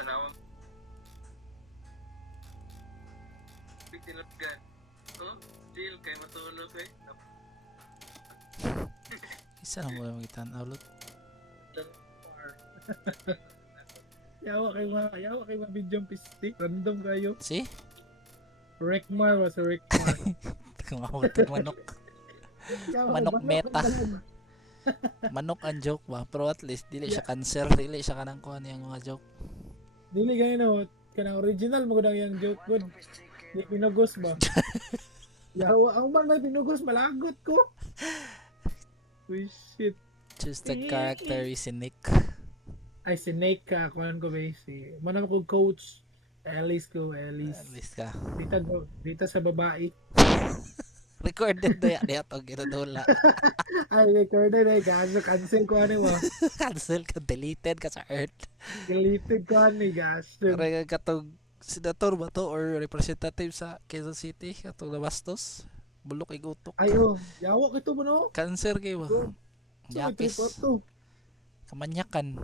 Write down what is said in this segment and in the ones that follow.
Tanawang. Tinapgan. Oh, chill kay matulog eh. Isa lang mo magitan outlook. Yawa kay mga video pisti. Random kayo. See? Rekmar was a Rekmar. Kumawat ng manok. Manok meta. Manok ang joke ba? Pero at least dili siya cancer, dili siya kanang kuan yang mga joke. Dili ganyan no. Kanang original mo gudang yung joke good. Di pinugos ba? Yawa, ang man may pinugos malagot ko. Uy shit. Choose the character is si Nick. Ay si Nate ka, kuhan ko ba si manam ko coach. Alice At least ka. Dita sa babae. Recorded na yan. Diya itong ginudula. Ay, recorded ay gaso cancel ko ano mo. Cancel ka. Deleted ka sa earth. Deleted ko ano gaso. Kaya katong senator ba to or representative sa Quezon City katong Labastos. Bulok igutok. Ayo, yawa kito mo no. Cancer kayo ba? Yakis. to. Kamanyakan.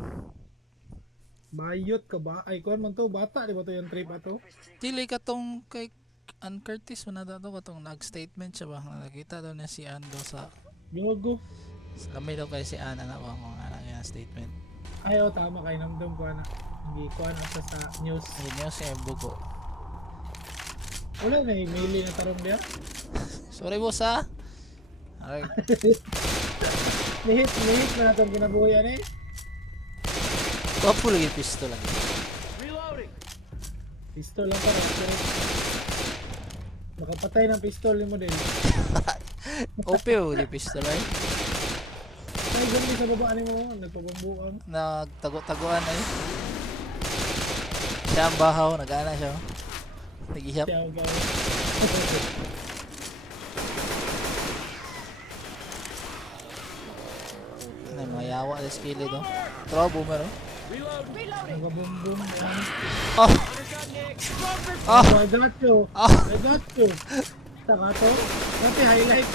Bayot ka ba? Ay, kuhan man to, bata, di ba to yung trip ato? Dili katong kay Ann Curtis mo na daw katong nag-statement siya ba? Nakita daw niya si Ann daw sa Yogo. kami daw kay si Ann ano ba kung ano yung statement. Ay, oh, tama kay namdam ko na. Hindi ko ano sa news. Ayun niya si Bugo. Wala na, emaili na tarong niya. Sorry boss ha. Alright. Lihit na itong kinabuhayan eh. Wapo lagi pistol lagi. Pistol lang para. Makapatay ng pistol mo din. OP o di pistol ay. Ay, ganda sa baba ni mo, nagpabambuang. Nagtago-taguan ay. Siya ang bahaw, nag-ana siya. Nag-ihap. Siya, gawa. Ano yung mga yawa sa skillet no? Throw boomer oh. Nagpabumbum. Oh! Oh! I got you. Oh! I got you. Taka to. Nanti highlight.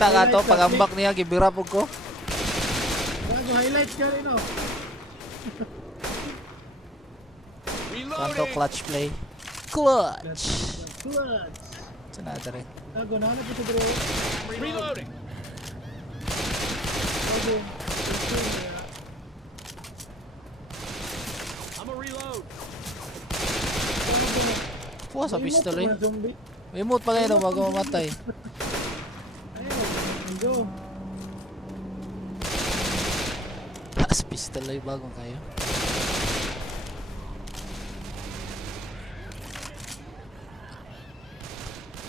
Taka to, pagambak niya, gibira po ko. Bago highlight ka rin oh. Kanto clutch play. Clutch! Clutch. Sanada rin. Bago na ito bro. Reloading. Bago. I'm a reload. Puwa sa pistol eh. Zombie. Remote pa kayo bago mamatay. Ayun. Go. Taas pistol ay bago kayo.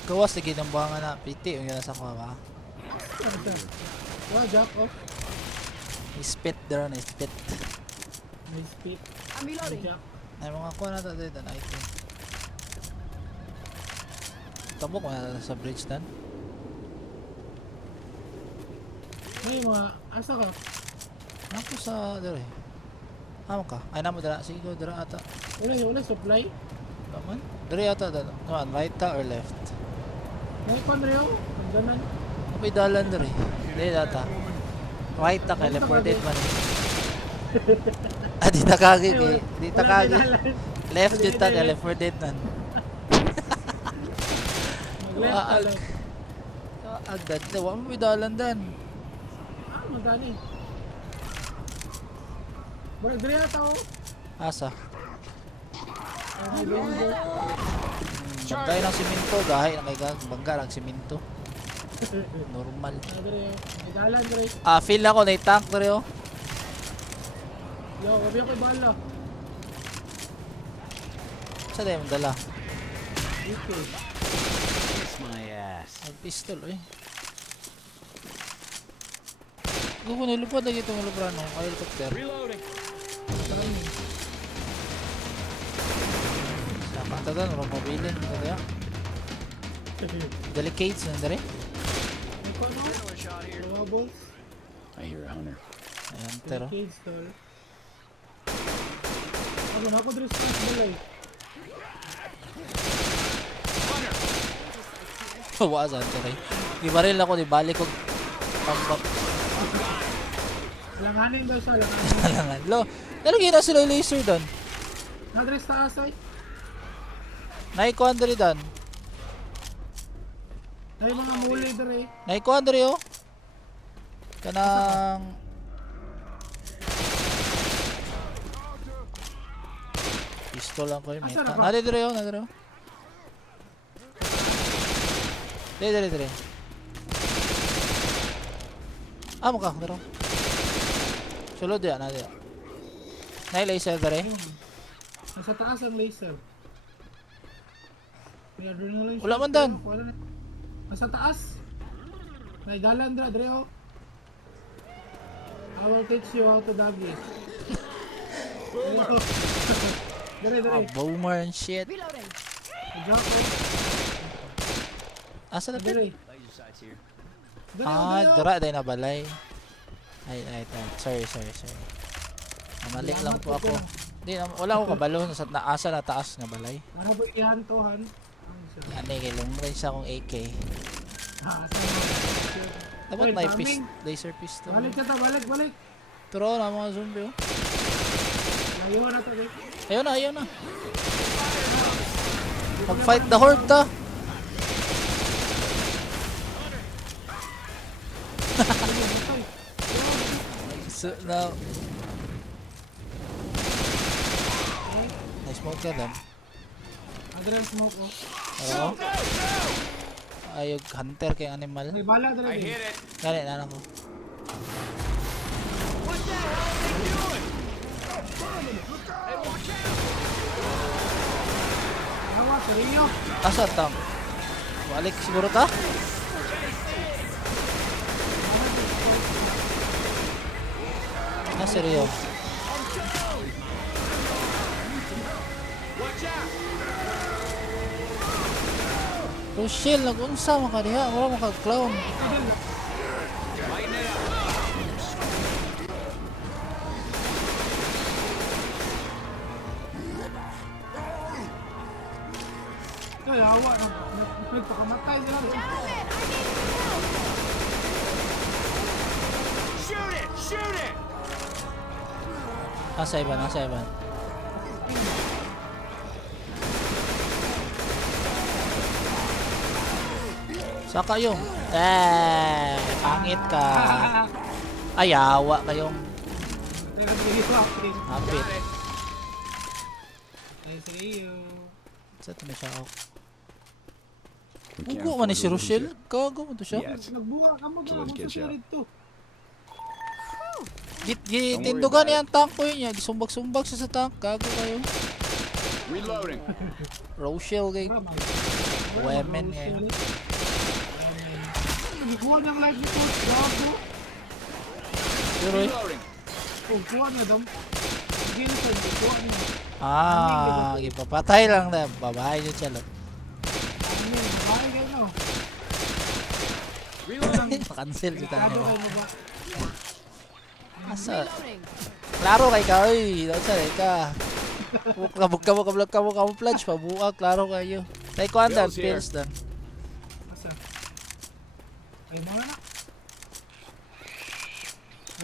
Gawas lagi ng buhangan na piti yung nasa kuha ba? Wow, jack off. Spit there na spit. May speed. I'm reloading. Jack. Ay mga kuha na tayo dito na item. Tabok na sa bridge dan. May mga asa ka. Ako sa dire. Amo ka. Ay namo dira sige dira ata. Wala supply. Naman. Dire ata dan. Naman right ta or left. May panreo. Ang ganan. May dalan dire. Dire ata. Right ta kay teleported man. Ah, di takagi kay. Di takagi. Left jud ta teleported nan. Left. Agad na. Wa mo may dalan dan. Ah, magani. Bro, dire ata oh. Asa. Ay, bombo. Bangkay ng simento. Gahay na kay bangga ng simento. Normal. Dire. May dalan dire. Ah, feel ako na tank dire oh. Yo, wabi ako bala. Sa dahil mong dala. Dito. Kiss my ass. Ang pistol eh. Kung nilupad lagi itong lubrano. Ay, helicopter. Reloading. Karami. Sama ito doon. Walang mabilin. Ito kaya. Delicates na dali. May ko no? Adrenaline shot here. Lawable. I hear a hunter. Ayan, pero. Cage stall. Ako na ako dire sa balay. Wasan ito rin. Di baril ako. Di balik ko. Tambak. Langanin daw siya, langanin. Alangan. Lo, nalagyan na sila yung laser doon. Nadres taas ay. Naikuan diri doon. Ay mga muli dere. Naikuan diri oh. Kanang pistol lang ko yung Asa meta. na ba? Nari diri oh, nari diri oh. Diri. Amo ka, daro. Sulod ya, nari. Nay laser diri. Nasa taas ang laser. May adrenaline. Wala shot, man dan. pero wala na. Nasa taas. May dalan dre oh. I will teach you how to doggy. Dre. Ah, boomer and shit. Reloading. Jump oh. Asa na to? Dre. Laser sights here. Dre, Ah, dre, oh. dara day na balay. Ay. Sorry. Namalik lang po ako. Di na wala ko kabalo sa asa na taas nga balay. Ano ba yan to han? Ani kay long range akong AK. Dapat Uy, may daming. laser pistol. Balik ka ta, balik. Turo na mga zombie oh. Layuan na to. Dre. Ayun na. Mag-fight the horde ta. So, now na-smoke ka lang. Adre smoke oh. Oo. Ayog hunter kay animal. May bala dre. I hit it. Gani na ko. Awa, seryo. Asa tang? Balik siguro ta? Na seryo. Watch out. Rochelle, nag-unsa man ka diha? Wala man ka clown. Lighten it up. Ay, awa. Nagpakamatay sila. Shoot it. Nasa iban. Saka yung pangit ka. Ayawa kayong hapit. Ay, seryo. Sa ito na siya ako. We can't Ugo man ni afford si to lose Rochelle. it. Gago mo to siya. Yes. Nagbunga ka mo. So let's get you out. Gitindugan niya ang tank ko niya. Gisumbag-sumbag siya sa tank. Gago kayo. Reloading. Rochelle kay women ngayon. Kuha niyang life ni Coach. Gago. Pero Reloading. Oh, kuha niya dam. Gilson, kuha niya. Gipapatay lang na. Babae niyo siya lang. Ano yun? Bahay kayo no? Reloading. Cancel si Gado Tano. kayo mo ba? Asa? Reloading. Klaro kay ka, oy. Asa ka? Kabog ka mo pledge. Pabuka, klaro kayo. Taekwondo, Bill's here. pills dan. Asa? Ay, mga na.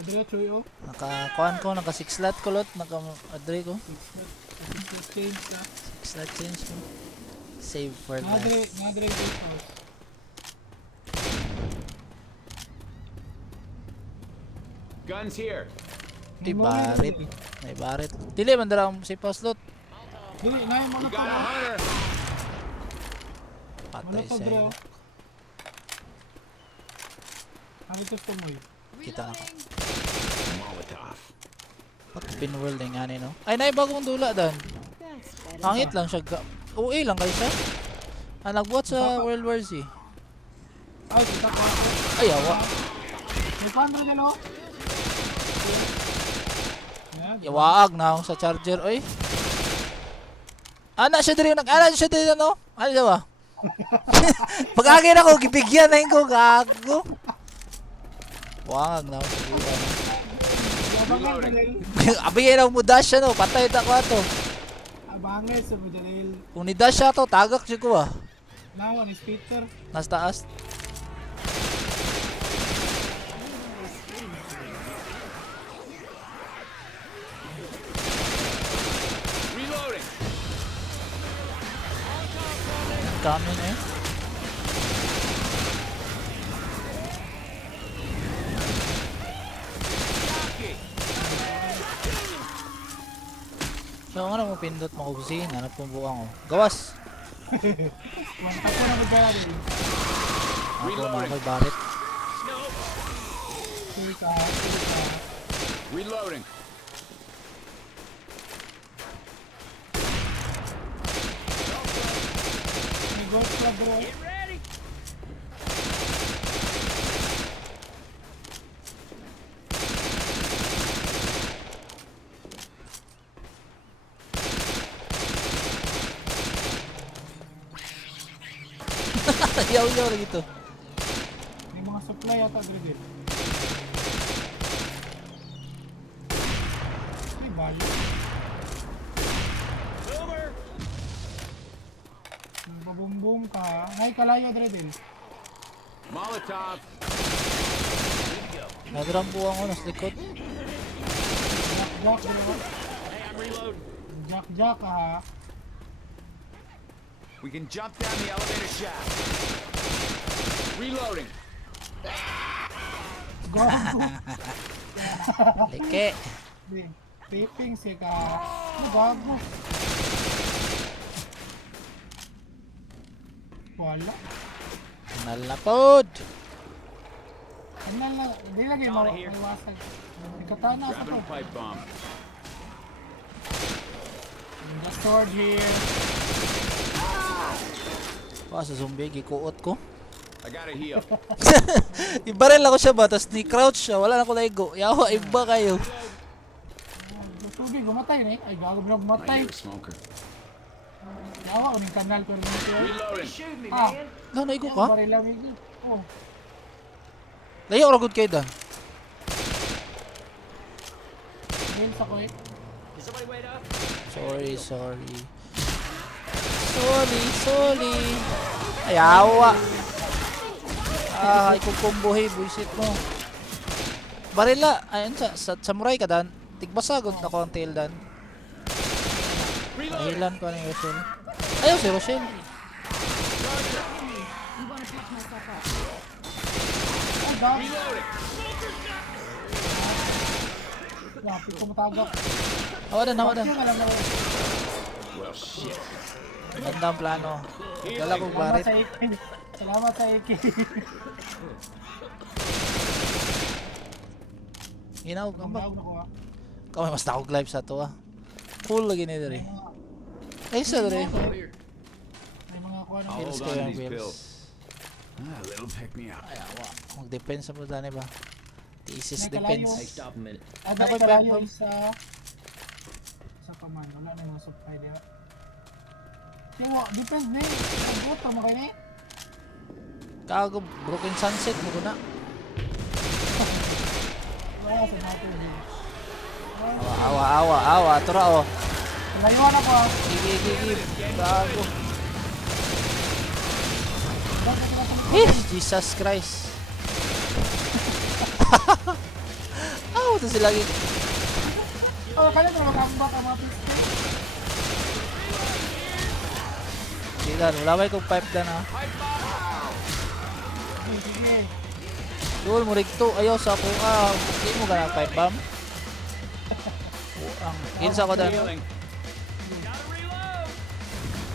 Adela, Choy, oh. Naka-kuan ko, naka 6 slot ko lot. Naka-adre ko. Change ka. 6 slot change ko. Save for Nadre, last. nadre yung house. Guns here. Di barit. May barit. Dili man dara ang safe house lot. Dili, na yung You mga got a hunter. Patay Molotov, siya. bro. yun. Ang ito sa mo Kita na ko. Molotov. Pag pinworld na nga no. Ay, nay bagong dula dan. That's better. Hangit lang siya. OA lang kayo siya. Ah, nagbuhat sa World War Z. Ay, kita ko ako. Ay, awa. May camera dyan, oh. Yan. Yawaag na ako sa charger, oy. Ana siya diri nag-ana siya diri no? Ano daw ba? Pag-agay na ko gibigyan na ko gago. Wangag na ako sa buwan. Abangan, Jalil. Abigay na mo dash siya no, patay ta ko ato. Abangan sa mo, Jalil. Kung ni dash siya to, tagak siya ko ah. Nawan is Peter. Nas taas. coming eh. So, ano mo pindot mo kusin? Hanap kong buwang oh. Gawas! Ako na magdala din. Ako na ako'y barit. Sika. Reloading. May gold club bro. Yaw-yaw lagi to. May mga supply yata dito. May balo. Nagbabumbum ka. Ngay kalayo dito. Molotov. Nagram buwang ko nas likod. Jack bro. Jack ka ha. We can jump down the elevator shaft. Reloading. Go. Leke. Taping siya ka. Ano gago? Wala. Nal na pod. Ano lang, hindi lagi mawasag. Ikatana sa Grabbing to. a pipe bomb. The sword here. Wah, sa zombie, gikuot ko. I gotta heal. Ibaril ako siya ba, tapos ni-crouch siya, wala na ko laigo. Yawa, iba kayo. Tubig, gumatay na eh. Ay, gago mo I gumatay. hear a smoker. Yawa, uning kanal ko rin ito. Reloading. Ah, No, naigo ka? baril lang ito. Oh, Layo, ragod kayo dan. bills ako eh. Sorry. Sorry. Ayawa. Ah, ikukumbuhi, buisit mo. Barila, ayun sa samurai ka dan. Tigbasagod na ko ang tail dan. Nahilan ko ni Rochelle. Ayaw si Rochelle. Ay, gago. Reloading. Lapit ko matagak. Hawadan. Kaya nga lang na. Well, shit. Ganda ang plano. Dala ko Salamat barit. sa AK. Salamat sa AK. Ginaw ka ba? Tawag na ko ah. Kamay mas nakog live sa to ah. Full lagi ni dere. Ay sa dere. May mga kuha ng I'll Pills hold kayo on to ang these pills. pills. Ah, that'll pick me up. Ayawa. Mag-depend sa mga ba? Thesis May kalayo. depends. Stop a minute. Ada Ako'y kalayo pep- isa. Isa pa man. Wala na yung mga supply diya. Kaya, depends na eh. Ang buto mo kayo na eh. Kago broken sunset mo ko na. Wala sa natin eh. Awa. Tura oh. Layuan ako ah. Gigi. Gago. Bakit ka sa Jesus Christ. Aw, ito sila lagi. Oh, kaya na makambak ang mga pistol. Silan, wala ba kong pipe dan ha? Sige. Duol mo rigto. Ayaw sa ako. Hindi mo ganang pipe bomb. Ang kinsa ko dan. Healing.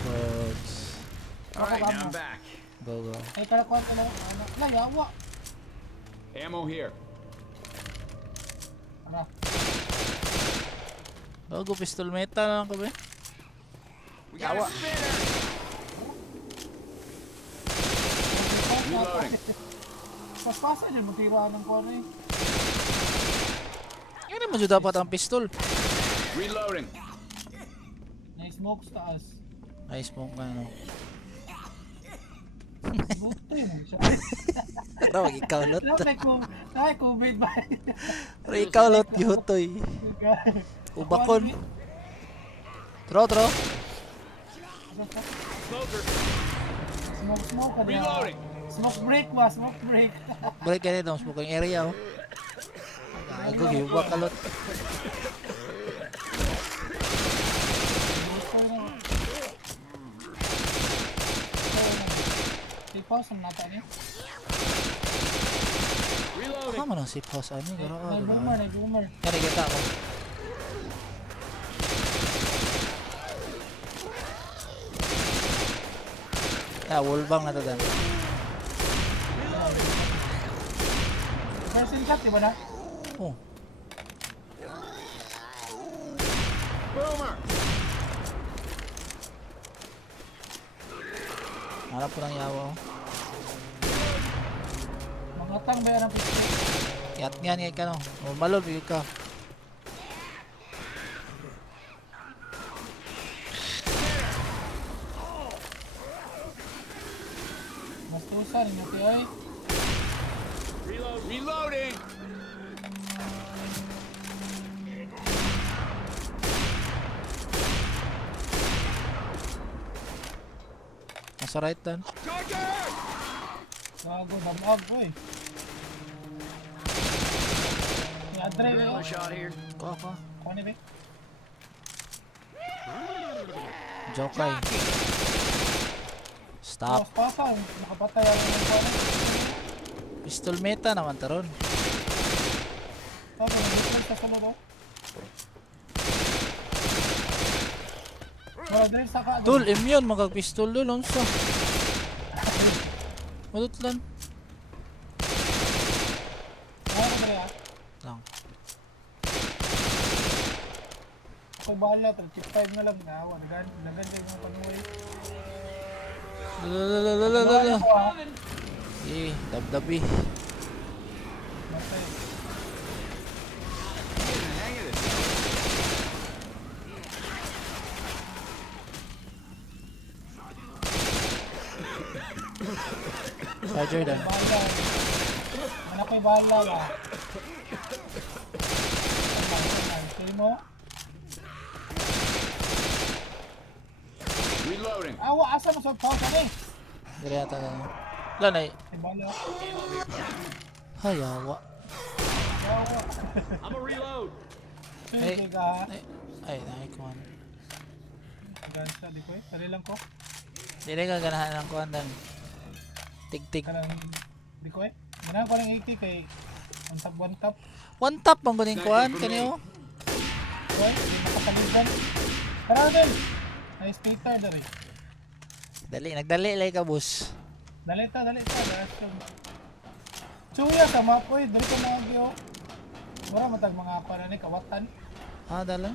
Bugs. Alright, now I'm back. Go. Ay, kaya ko na lang. Layawa. Ammo here. Tara. Bago pistol meta na lang kami. We got a spinner. Reloading. Paspasa dyan, matira ng kone eh. Yan naman dyan dapat ang pistol. Reloading. Na-smoke sa taas. Ay, smoke nga no. Buto yun siya. Pero wag ikaw lot. Ay, COVID ba? Pero ikaw lot yutoy. Ubakon. Tro. Smoke ka na. Reloading. Smoke break ba? Smoke break. Balik ka rin, smoking area oh. Gago, giwag ka lot. house ang nata ni. Reloading. Kama nang safe house ano gara May boomer, may boomer. Kani kita ko. Wallbang na to dan. First in shot, di ba na? Oh, Boomer. harap ko lang yawa. Oh. Mga tang may anong pistol. Yat nga ka no. Oh, malol bigod ka. Mas tusa ninyo kayo ay. Reloading. Nasa right dan. Charger. Gago, damag, boy. Si Andre, Gorilla shot here. Ko. Kuha ni, be. Jokay. Stop. Pasang, nakapatay ako ng kuha ni. Pistol meta naman taron. Sabi, nag-pistol sa sunod, oh. Wala, dali, saka. Tul, immune magag pistol dul unsa. Udot lang. Wala ko dali, ah. Lang. Ako'y bahala, chip 5 na lang. Nawa, nagan kayo mga panuwi. Lalalala. Ako, ah. Dabdabi. Matay. Hang of this. Charger dan. Bahala. Ano ko'y bahala, ah. Sige mo. Reloading. Awa, asa mo sa pause, ano eh? Dire ata na. Lanay. Ay, bahala. Hayawa. Awa. I'm a reload. Sige ka, ha? Ay, naikuan. Gansa, di ko eh. Sali lang ko. Dire ka ganahan ng kuan dan. Tig-tig. Kanang, di ko eh. Ganahan ko rin 80 kay ang tap one tap. One tap bang guning kuan kaniyo? Okay, di makapaliban. Tara din! Ay, skater na rin. Dali, nagdali lay ka boss. Dali ta. Chuya sa map, oy. Dali ko mga giyo. Mura matag mga para ni kawatan. Dala.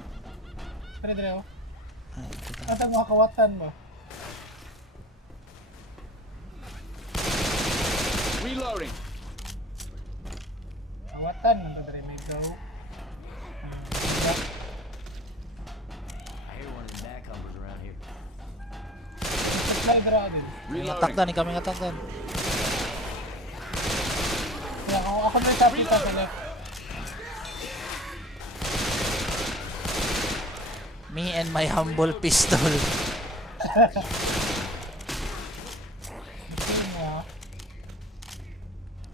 Dali, oh. Ay, kita. Matag mga kawatan mo. Reloading. Kawatan, nandun dali may go. I hear one of the backhumpers around here. Supply dra din. Reloading. Ataktan ni kami ataktan. Kaya ako na sa pita sa left. Me and my humble pistol. Sige mo,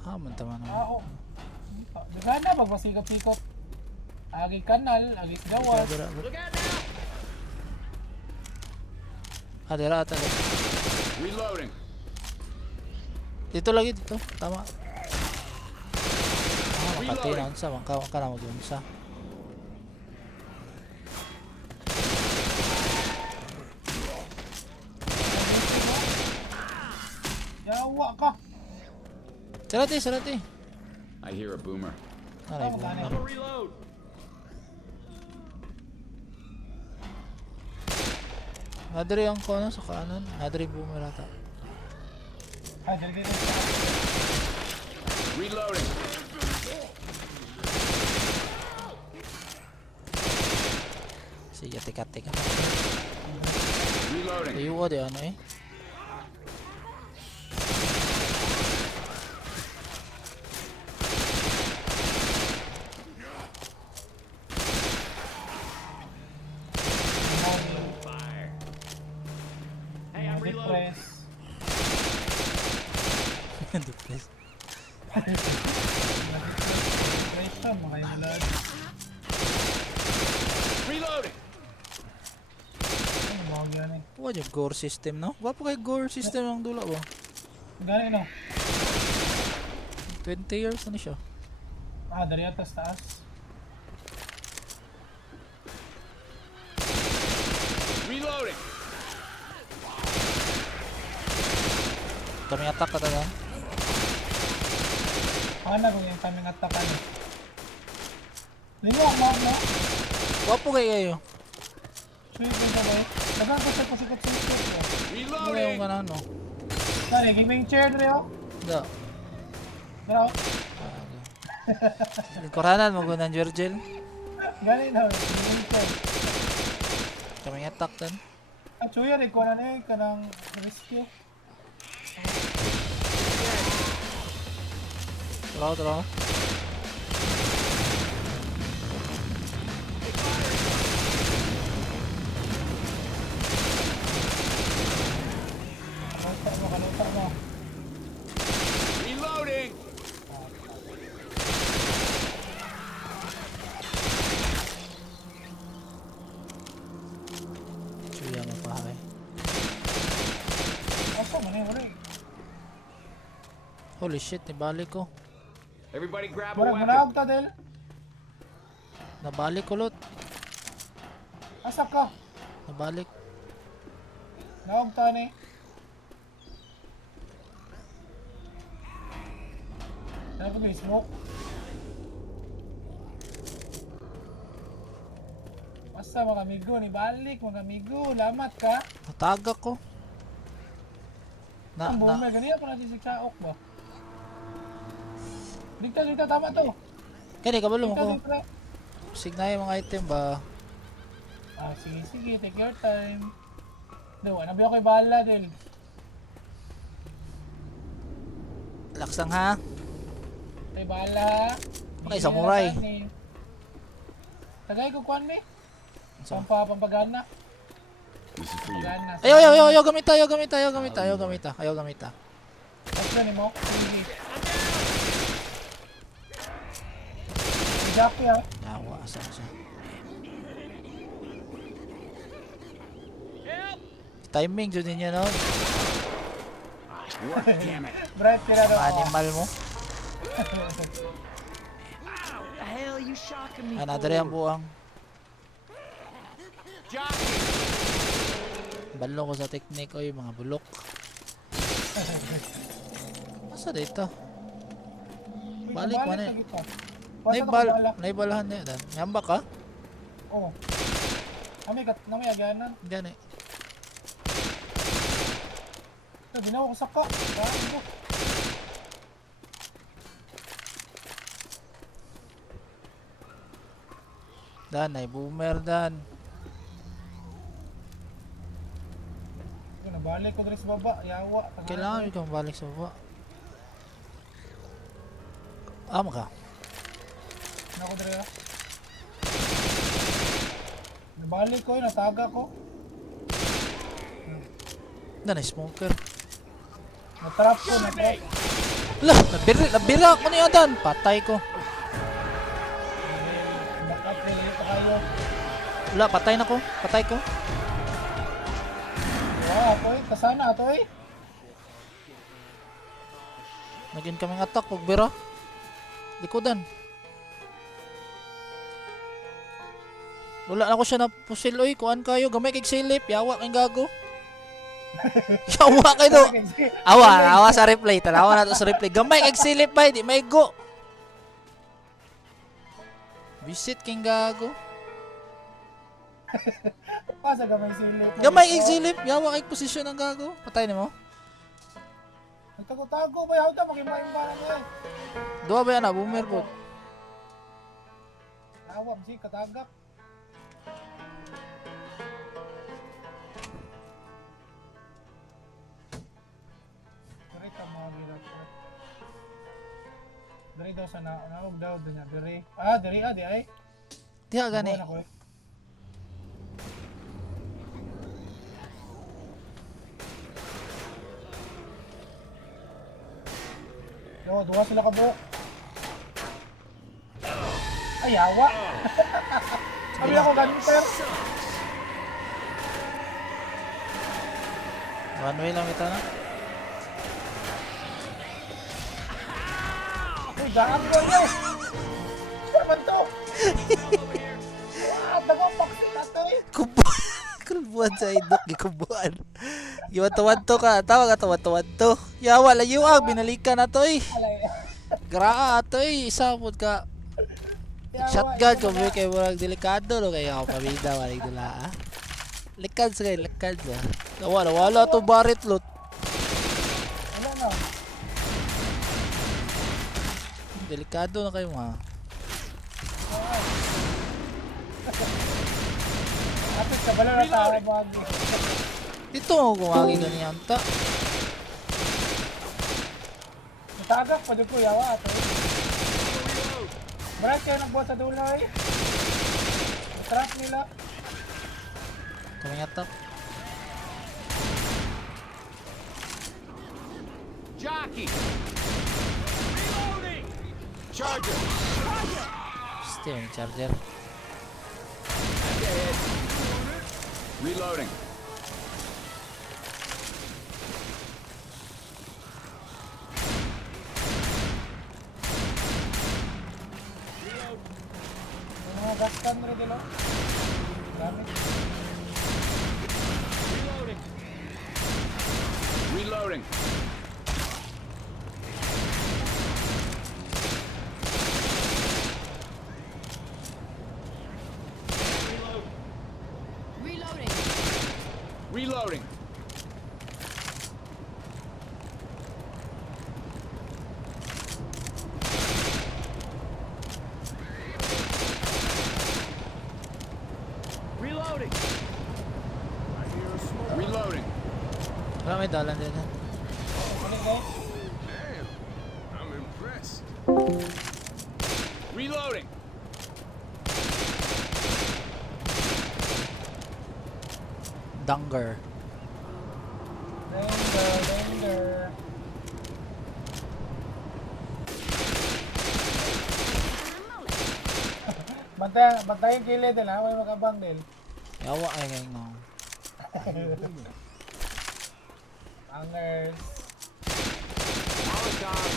ha. Man tama na. Oo. Di ba na, magpasikap-sikap. Agi kanal, agi sigawan. Dira. Look out now. Dira ata. Reloading. Dito lagi dito. Tama. Makati na unsa man ka na mag-unsa. Yawa ka. Sarati. I hear a boomer. Aray, Tama ka boomer. na. Reload. Nadiri ang kono sa kanan. Nadiri boomer ata. Ah, dali. Reloading. Sige, tika. Reloading. Ayuwa di ano eh. Fire. Hey, I'm reloading. Depress. Depress. Depression, mga yung blood. Reloading. Ano mga yan eh. Wa yung gore system no? Wa po kay gore system ang dula ba? Gani no. 20 years na siya. Dari atas taas. Reloading. Kami attack ka talaga. Ana kung yung kaming atakan. Lino ang mount no? Wapo kayo. Sweet ba ba? Nagan ko sa pasikot-sikot ko. Ano yung Reloading. ganun, no? Kani, gaming chair dre oh. Da. Bro, Lingkuranan mo ng Virgil. gani na, gaming chair. Kami attack din. Ang chuya rin ko na eh, kanang rescue. Tara. Kaluta mo. Reloading. Suya mapahay. Asa mo na yun, Holy shit, nibalik ko. Everybody grab a Murag weapon. manawag ta, Del. Nabalik ko lot. Asa ka? Nabalik. Nawag ta ni. Ano ko ba smoke? Asa mga amigo, ni balik mga amigo, lamat ka. Natagak ko. Ang boomer, ganyan pa natin si Chaok ba? Dikta, tama to. Kani kabalo mo ko. Dikta. Signay yung mga item ba? Sige, take your time. No, ano ba ako bala, Del? Laksang ha. Tay bala. Okay, samurai. Tagay ko kuan ni. So- Pampagana. This is for you. Pagana. Ayaw gamita. Basta ni mo. Sige. Jackie ah. Yawa, asa siya. Timing dyan niya no? Work, damn it. Bright kira daw. Animal mo. The hell you shocking me Anadari ang buang. Jockey. Balo ko sa technique oy mga bulok. Asa dito? Balik mo na. Naibalahan niya dan. Ngamba ka? Oo. Nami aganan. Gani. Ito, ginawa ko sa ka. Gago. Dan ay boomer dan. Nabalik ko dito sa baba. Yawa. Kailangan ikaw balik sa baba. Ama ka. Ako dito. Nabalik ko, nataga ko. Dan ay smoker. Natrap ko, natrap. Lah, nabira ako ni Adan. Patay ko. Backup na dito kayo. Wala, patay na ko. Patay ko. Wow, apoy. Kasana, atoy. Naging kaming attack. Pagbira. Likodan. Wala na ko siya na pusil. Oy, kuhan kayo. Gamay kay silip. Yawa kang gago. Yawa kayo do. Awa sa replay. Tanawa na to sa replay. Gamay kay silip ba? Di may go. Visit king gago. Pasa gamay silip. Gamay kay silip. Yawa kay posisyon ng gago. Patay ni mo. Nagtago-tago ba yaw ta? Magimba-imba na mo eh. Dua ba yan na? Boomer po. Awam si katagak. Dirita mga gilat. Dari daw sa naog daw niya. Dari. Dari di ay. Diha gani. Buwan ako eh. Yo, duha sila ka buhok. Ay, awa. Sabi ako ganun pero. One way lang ito na. gahan ko niya. Naman to. Dagong paksin nato eh. Kulbuan sa idok, gikumbuan. Giwanto-wanto ka, tawag ka wanto-wanto. Yawa, layo binalikan na to eh. Alay. Gra to eh, isapod ka. Shotgun ko ba kayo murag delikado no kaya ako pamida malig dula ah. Likad sa kayo, likad sa. Wala to barit lot. Ano na? Delikado na kayo mga. Apit ka bala na tawa bagi. Dito ako kumagi ganyan ta. Itagak pa dito yawa ato. Brad kayo nagbuhat sa dulo eh. Trap nila. Kumingatak. Jockey! Reloading! Charger! Gusto yung charger. Reloading. Yung mga gas can rin dilo. Gamit. Reloading. Reloading. Reloading. Reloading. Reloading. Reloading. Wala may dalan din. Ano guys? I'm impressed. Reloading. Danger. Danger. Bantayin kilid din ha, may makabang din. Yawa ay ngayon nga. Angers. Molotov.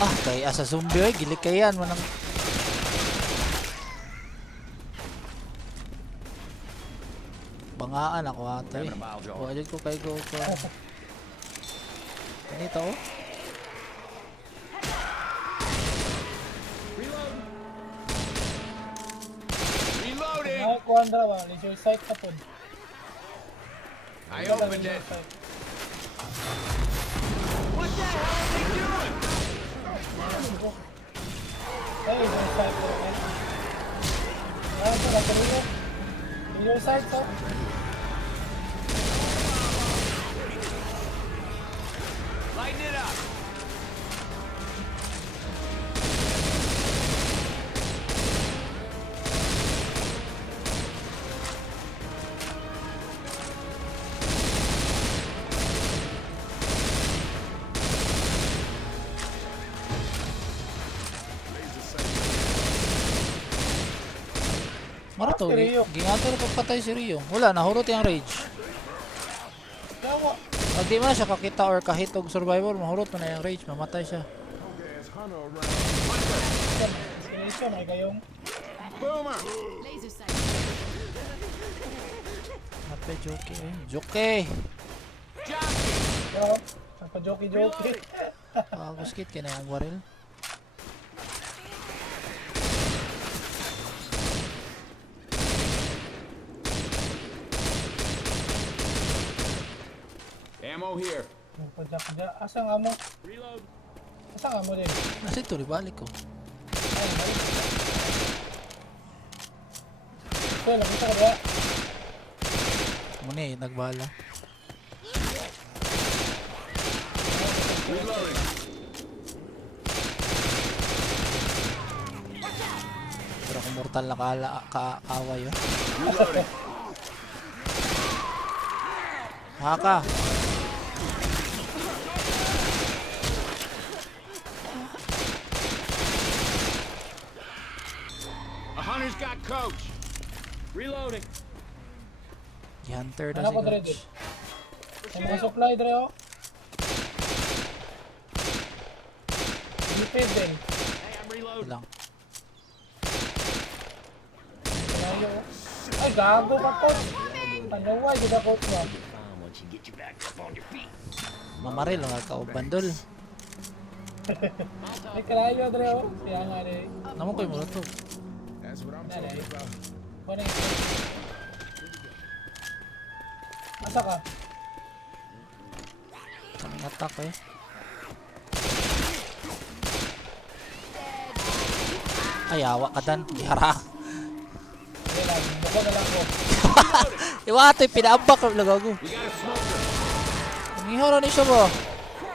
Ah, kay asa zombie ay gilik kayan manang. Bangaan ako ato eh. Having a mile, Joel. Wala ko kay go ko. Ganito oh. Reloading. Ay, kuandra ba? Ni your site na po. I opened it. What the hell are they doing? Ay, your site po. Ay, ito na tuloy. Your site po. Lighten it up. Mara to, Si Rio. gingato na pagpatay si Rio. Wala, nahurot yung rage. Yawa. Pag di man siya kakita or kahitog survivor, mahurot mo na yung rage, mamatay siya. Sinisyo, may kayong. Boomer. Laser sight. Happy joke eh. Joke! Jockey. Yawa. Ang pa-jockey-jockey. Pagos kit ka na yung waril. Ammo here. Ang pa-jack-jack. Asang amo? Reload. Asang amo din? Nasa ito, balik ko. Ay, ay. So, nakita ka ba? Muna eh, nagbala. Reloading. Pero kung mortal na kaaway yun. Reloading. Haka! A hunter's got coach. Reloading. Hunter daw Ano si ko dre Coach. Ang mga supply dre oh. Defend din. lang. Kalayo. Ay, gago ka to. Ano why gid ako ba? Once you get you back up on your feet. Mamaril nga ka og bandol. Ay, kalayo dre oh. Kaya nga rin. Namo koy mo to. That's what I'm Nanay. talking about. Kunin ito. Asa ka? Kaming attack eh. Ay, awa ka dan. Bihara. Hindi lang. Baka na lang ko. Iwate, pinaambak ko lagago. We got a smoker. Ngihara ni siya ba?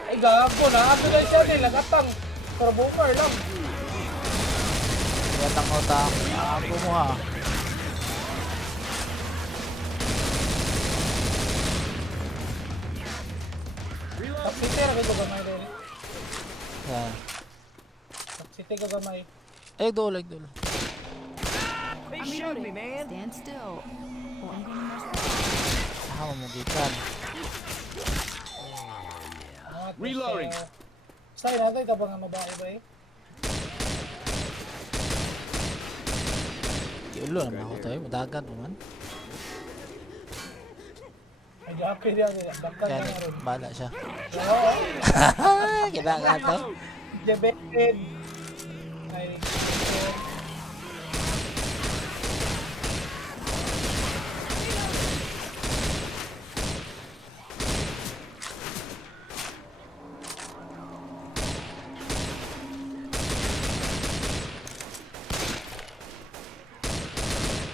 Ay, gago na. Ato na siya nila. Katang. Pero boomer lang. Yatang utang. Ako mo ha. Taksite ra ko gamay rin. Yan. Taksite ko gamay. Ay, dol, ay, dol. They showed me, man. Stand still. Or I'm gonna mess up. Ah, mamugikan. Reloading. Stay natin ka ba nga mabae ba eh? Kiulo naman ako tayo. Madagan naman. Ay, happy diyan. Dakkan Yan, na rin. bala siya. Oo. Kita ka to. Diabetes. Ay,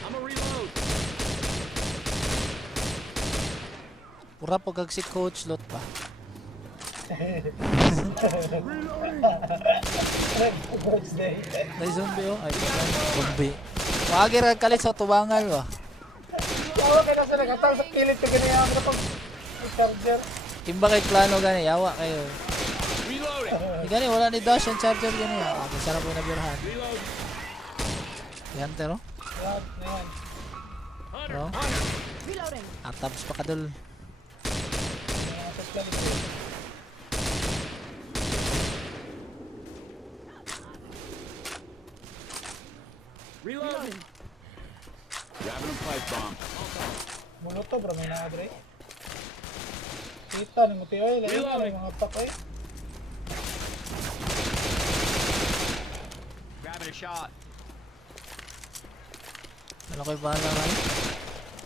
I'm a reload. Pura po kag si Coach Lot ba? birthday. May zombie oh. Ay, zombie. Wagi ra kalit sa tubangan ba? Yawa ka na sa nagatang sa pilit ka ganyan ako kapag charger. Kimba kay plano gani, yawa kayo. Reloading. Gani wala ni dash ang charger gani. Ah, sarap po na birhan. Reload. Yan pero. Yan, yan. Pero Reloading. atabs pa kadol. Mga tatlan ito. Reloading. Grabbing a pipe bomb. Mulo to bro, may naadre. Kita ni mo tiyo, lain na may mga pak eh. Grabbing a shot. Ano koy bala man?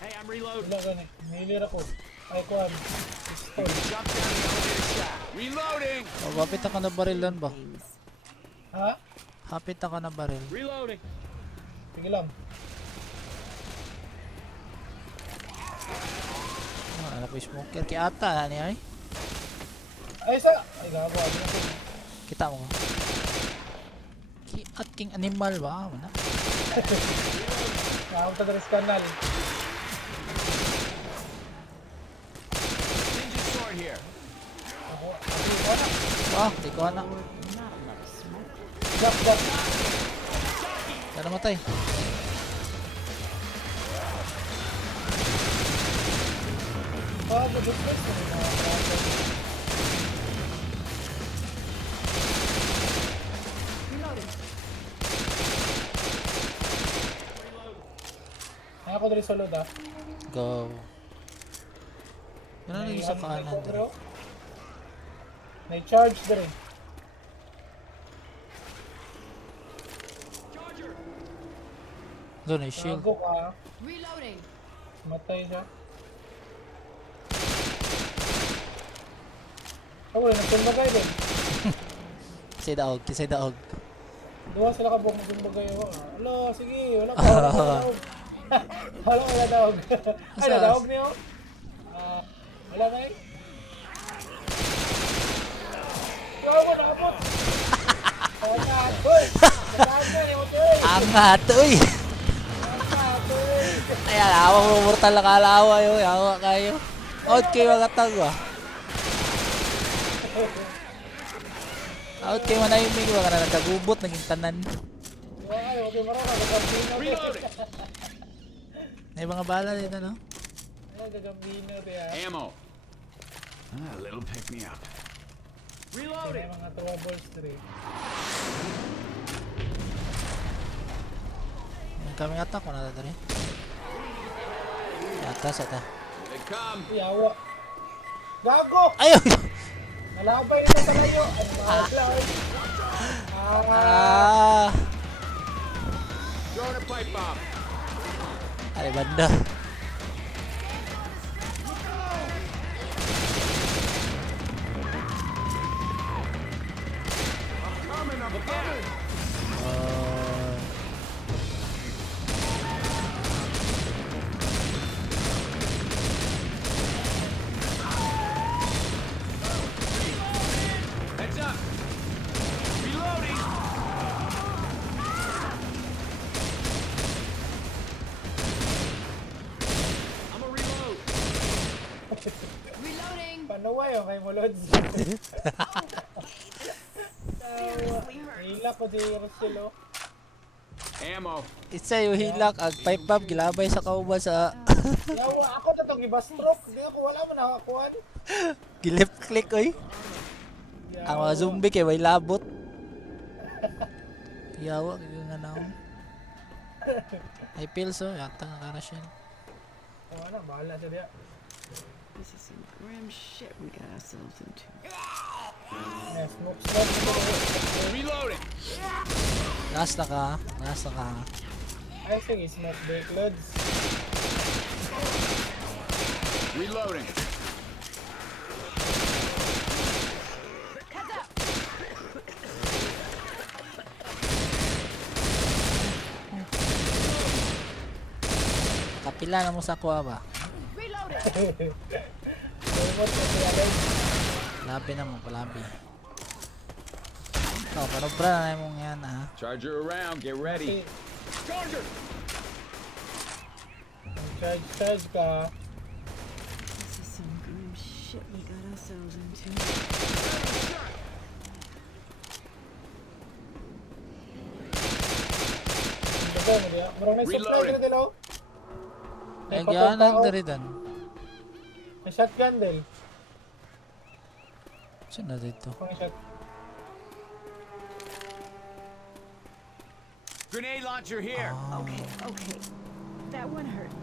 Hey, I'm reloading. Wala gani, nilir ako. Ay kuhan, pistol. Jump down the elevator shaft. Reloading. Mabapit ako na baril doon ba? Ha? Hapit ako na baril. Reloading. Sige lang. Ah, ano ko yung smoker? Kaya ata na niya ay. Ay isa! Ay gago, abi na ko. Kita mo ka. At king animal ba? Ah, wala. Nakapunta na rin sa kanal. Ninja sword here. Ako, abi ko na. Ah, di ko na. Jump, jump. Kaya namatay. Bago, business na rin mga karakter. Reloading. Ako na rin solod ah. Go. Ano nang isa kanan doon? May charge na rin. Doon ay shield. Gago ka. Reloading. Matay siya. Ako rin, nagsumbagay din. Kisay daog. Duwa sila ka buong nagsumbagay ako. Alo, sige, wala pa. Wala daog. Wala, wala daog. Ay, nadaog niyo? Wala na eh. Gago, naabot. Nagatoy. Nagatoy, nagatoy. Angat, uy! Nagatoy. Ayan, awa mo mortal na kalawa yun. Awa kayo. Out kayo mga tagwa. Out kayo manahimig. Wala na nagkagubot. Naging tanan. Wala kayo, okay, marami. Nagagambino. Reloading. May mga bala dito, no? Nagagambino, tiya. Ammo. Ah, a little pick me up. May Reloading. mga troubles rin. Incoming attack ko na dali. Atas ata. They come. Yawa. Gago! Ayaw! Malabay na sa layo. Ay, mahal. Ah! Throwing a pipe bomb. Ay, banda. Coming, I'm coming. Heads up. Reloading. I'm a reload. Reloading. Panuwa yung kay Molods. Hila ko si Roselo. Ammo. Isa yung hilak, ang pipe bomb, gilabay sa kauban sa Yawa, ako na itong iba-stroke. Hindi ako, wala mo nakakuhan. gilip click, oy. Ang mga zombie kay may labot. Yawa, kaya nga na ako. Ay, pills, oh. Yata nga ka na siya. Wala, bahala siya diya. This is some grim shit we got ourselves into. Yes, smoke. Reloading. Last na ka, last na ka. Ay, sige, smoke break loads. Reloading. Kapila na mo sa kuha ba? Remote na siya lang. Labi na mo, palabi. Ikaw, panobra na mong yan, ha? Charger around. Get ready. Charger. Charge ka. This is some grim shit we got ourselves into. Baga mo diya. Marang may supply Reloading. ka dilo. Ay, gyanan dari dan. May shotgun din. Saan na dito? Pang shot. Grenade launcher here. Okay, okay. That one hurt.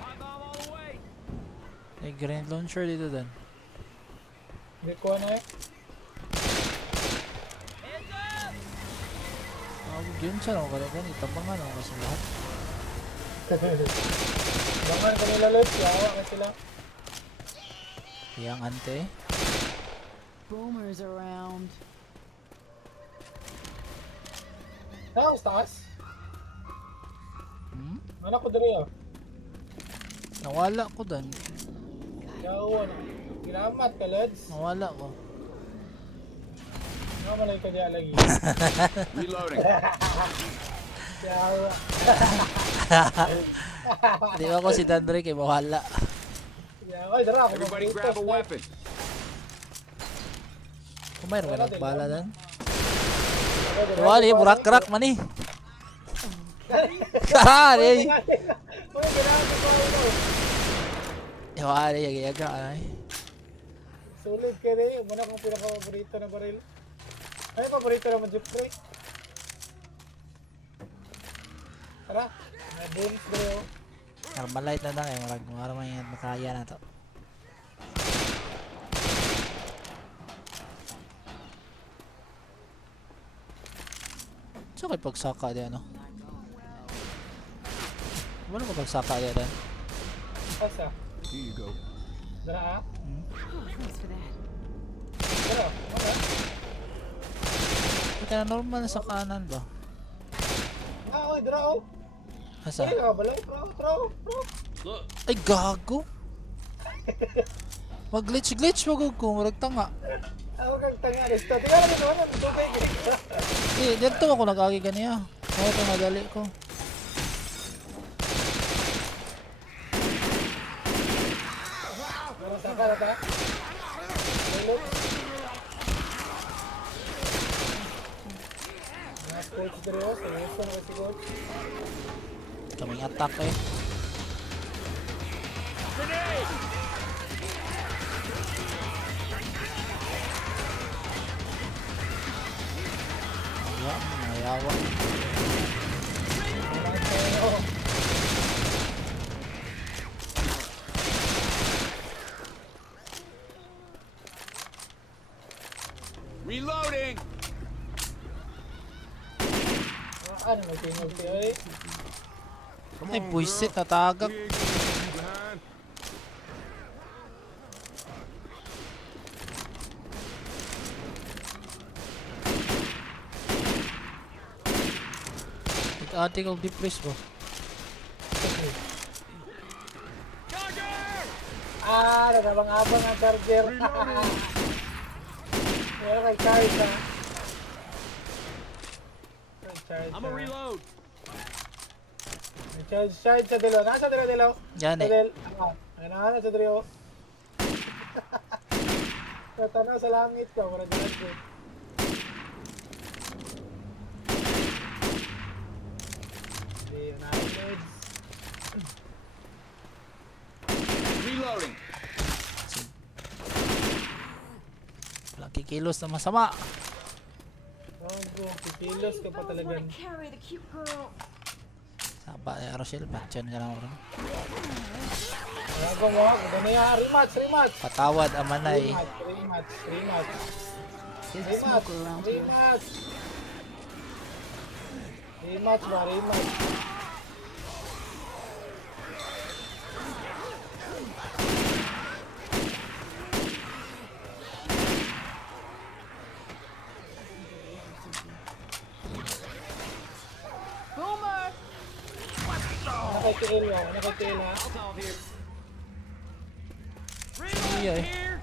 Pipe bomb all the way. Ay, grenade launcher dito dan. Hindi ko na eh. Yun siya, no? Kalagan, itabangan ako kasi lahat. Bangan ka nila loads. Yawa ka sila. Yang ante. Boomers around. Taas, taas. Hmm? Anak ko dali ah. Nawala ko dan. Yawa na. Ginamat ka loads. Nawala ko. Namalay ka diya lagi. Reloading. Yawa. Di ba ko si Dandre kay mawala. Yawa. Ay, dara ako. Everybody grab a weapon. Kung mayroon ka nagbala dan. Wali, burak-rak man eh. Kari! Uy, ginamit ko ako. Wali, yaga-yaga ay. Sulit ka rin. Muna kong pinaka-paborito na baril. Ay, paborito naman Jeffrey. Tara. Na-dooms bro. Normal light na lang eh. Marag may makaya na to. So kay pagsaka di ano? Wala ba pagsaka di ano? Asa? Here you go. Dara ah. Oh, thanks for that. Dara. Ano? Ito na normal sa kanan ba? Ah, oy, dara oh. Asa? Ay, nakabalay. Bro. Look. Ay gago! Mag-glitch wag ko, marag tanga. Ako kang tanga. Listo. Tingnan mo naman. Tubig. Dito ako nag-agi ganiya. Kaya ito madali ko. Meron saka na ta. Hello. Mga coach dere oh. Seryoso na si coach. Kaming attack eh. Grenade. Ayan, Yawa. Reloading. Ano may tingog siya eh. Ay, buisit, natagak. Behind. Ate kong depress ba? Nagabang-abang ang charger. Meron kay charge ha. May charge I'm a ha. reload. May charge sa dilo. Nasa dilo? Yan Sa eh. dilo. Ay na sa dilo. Tatanaw sa langit ka. Wala dahil ko. Hindi, na-loads. Reloading. Walang kikilos na masama. Oh bro, kikilos ka pa talagang. Carry the cute girl. Saba ya Rochelle, patyan ka lang orang. Ako mo, ganda niya. Rematch. Patawad amanay. Rematch. There's a smoker around here. Rematch ba? Boomer! Nakay-TL ha. Molotov here. Iya eh. Here.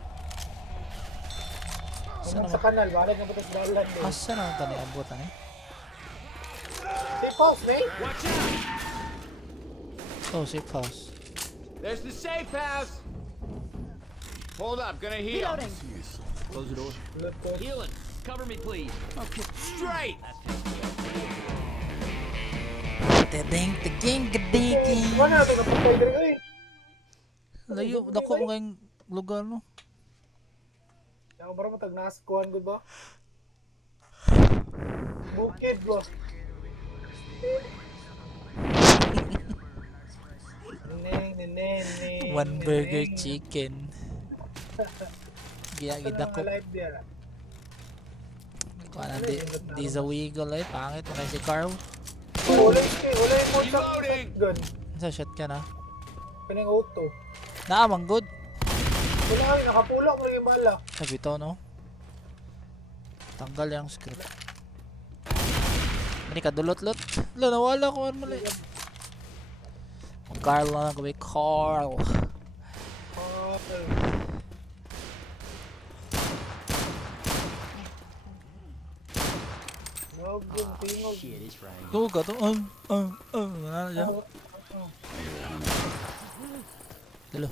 Asa Sa naman? kanal, balik na butas dalan din. Asa naman tani abutan eh? Safe house, mate. Watch out. Oh, safe house. There's the safe house. Hold up. Gonna heal. Reloading. Close the door. Look ko. Healing. Cover me, please. Okay. Straight. Tedeng, teging, gedeging. Wala, may kapatay din ko eh. Layo, dako ngayong lugar no. Ako ba matag naskuhan ko ba? Bukid ba? Neng. One burger chicken. Giya gidako. Alive dia. Kuha na di sa wiggle eh. Pangit mo si Carl. Ulay mo sa Reloading. gun. Sa shot ka na. Pining auto. Naamang good. Wala ay, nakapulak mo yung bala. Sabi to no. Tanggal yung script. Mani ka dulot-lot. Wala, nawala ko mali. Carl na lang kami. Carl. Wag yung tingog. Go ka to. Wala na dyan. Dalo.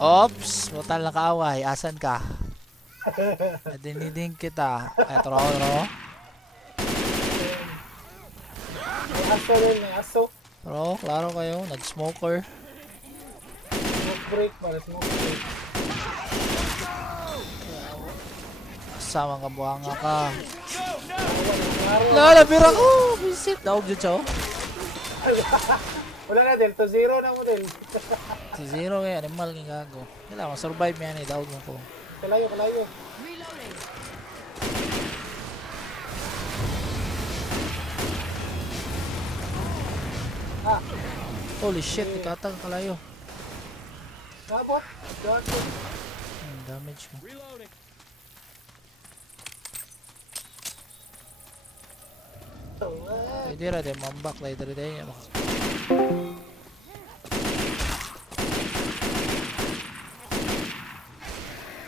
Ops! Total na kaaway. Asan ka? Nadiniding kita. Ay, tro. May aso. Tro, klaro kayo. Nag-smoker. Smoke break para smoke break. Sama ka buhanga ka. Klaro. Lalabir ako! Visit! Daog dyan siya oh. Wala na del, to zero na mo del. Si Zero eh. Animal ng gago. Kailangan survive yan eh. Daog mo ko. Kalayo. Reloading. Holy shit. Ikatang kalayo. Nabot. Gato. Damage mo. Reloading. Pwede ra din. Mambak. Later din.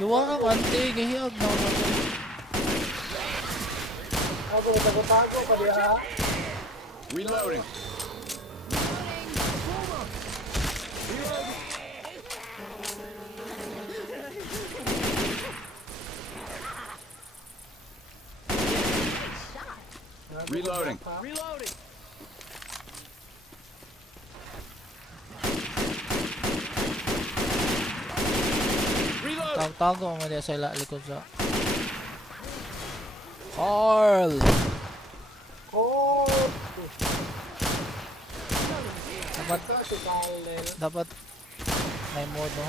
Gawa kang ante. Gahiyag na ako. Ako, tago pa diya. Reloading. Reloading. Reloading. Reloading. Tago mo diya sa ila likod sa. Carl. Oh! Dapat Si Kyle. dapat may mode no.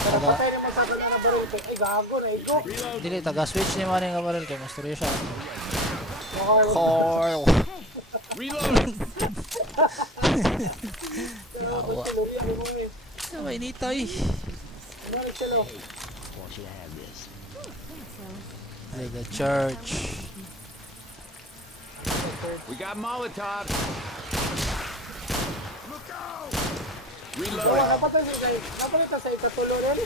Pero patay naman sa kanya na baril. Ay, gago na ito. Dili taga switch ni man nga baril kay master siya. Carl. Carl. Reloading. Yawa. Sabay nito eh. Balik sila. Like the church. We got Molotov. Oh, Reloading. napatay si Kyle. Napalita sa ikatulo rin.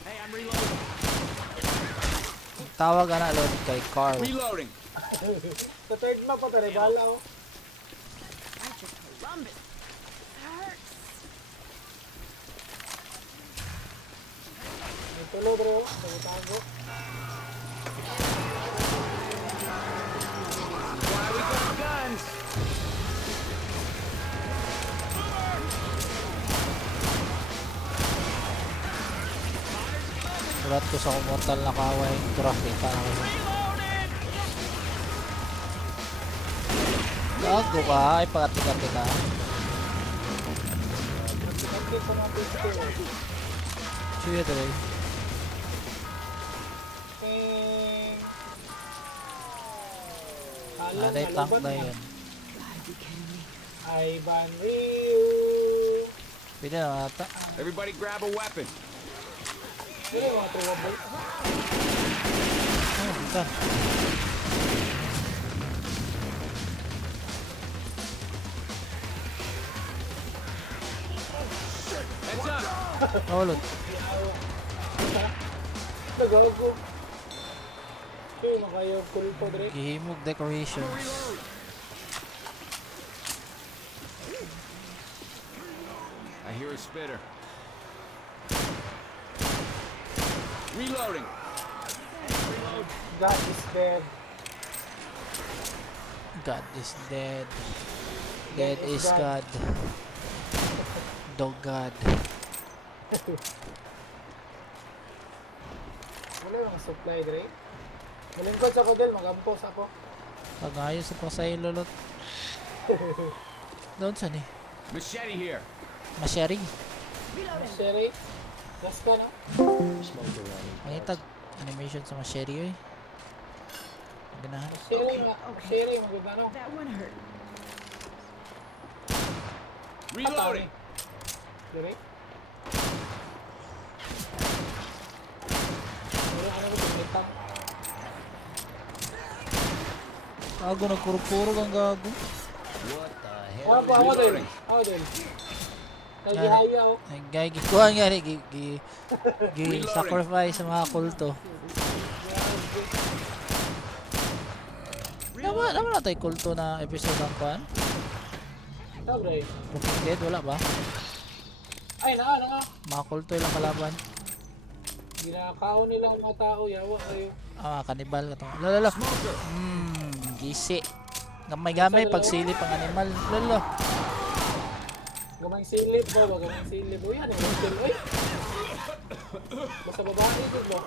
Hey, I'm reloading. Tawag na Lord kay Carl. Reloading. Sa third map pa tayo. Bala oh. May tulo bro. Tago. Why we got guns? Sulat ko sa kumortal na kaway. Turah kita na ko. Gago ka. Ay pagkati-kati ka. Nanti ko mga pistol. Sige tuloy. Ping. Anay tank na yun. Ivan Ryu. Pwede na ata. Everybody grab a weapon. Sino yung mga trouble? Oh, kita. Heads up. Naulot. Nagago. Sino yung mga yung kulpo dre? Gihimog decorations. I hear a spitter. Reloading. God is dead. God is dead. Dead is God. Dog God. Wala yung supply dre. Malingkod sa kodel, magampos ako. Pag-ayos pa sa ilulot. Doon saan eh? Machete here. Masyari. Sherry, gas ka na? Manitag animation sa masyari eh. Ganahan. Sherry, magagano? That one hurt. Reloading. Dre? Wala ka naman tumitang. Gago, nagkurupuro kang gago. Ako din. Ako din. Nagihaya ako. Ay, gay, gikuhan nga rin. Sacrifice sa mga kulto. Naman na tayo kulto na episode ng kuhan? Sabre. Walking Dead, wala ba? Ay, na nga. Mga kulto ilang kalaban. Ginakaon nila ang mga tao. Yawa kayo. Ah, kanibal ka to. Lalo. Gisi. Gamay-gamay pagsilip ang animal. Lalo. Gamang silip ba? Gamang silip. O yan, yung silip. Uy! Basta babae ito ba?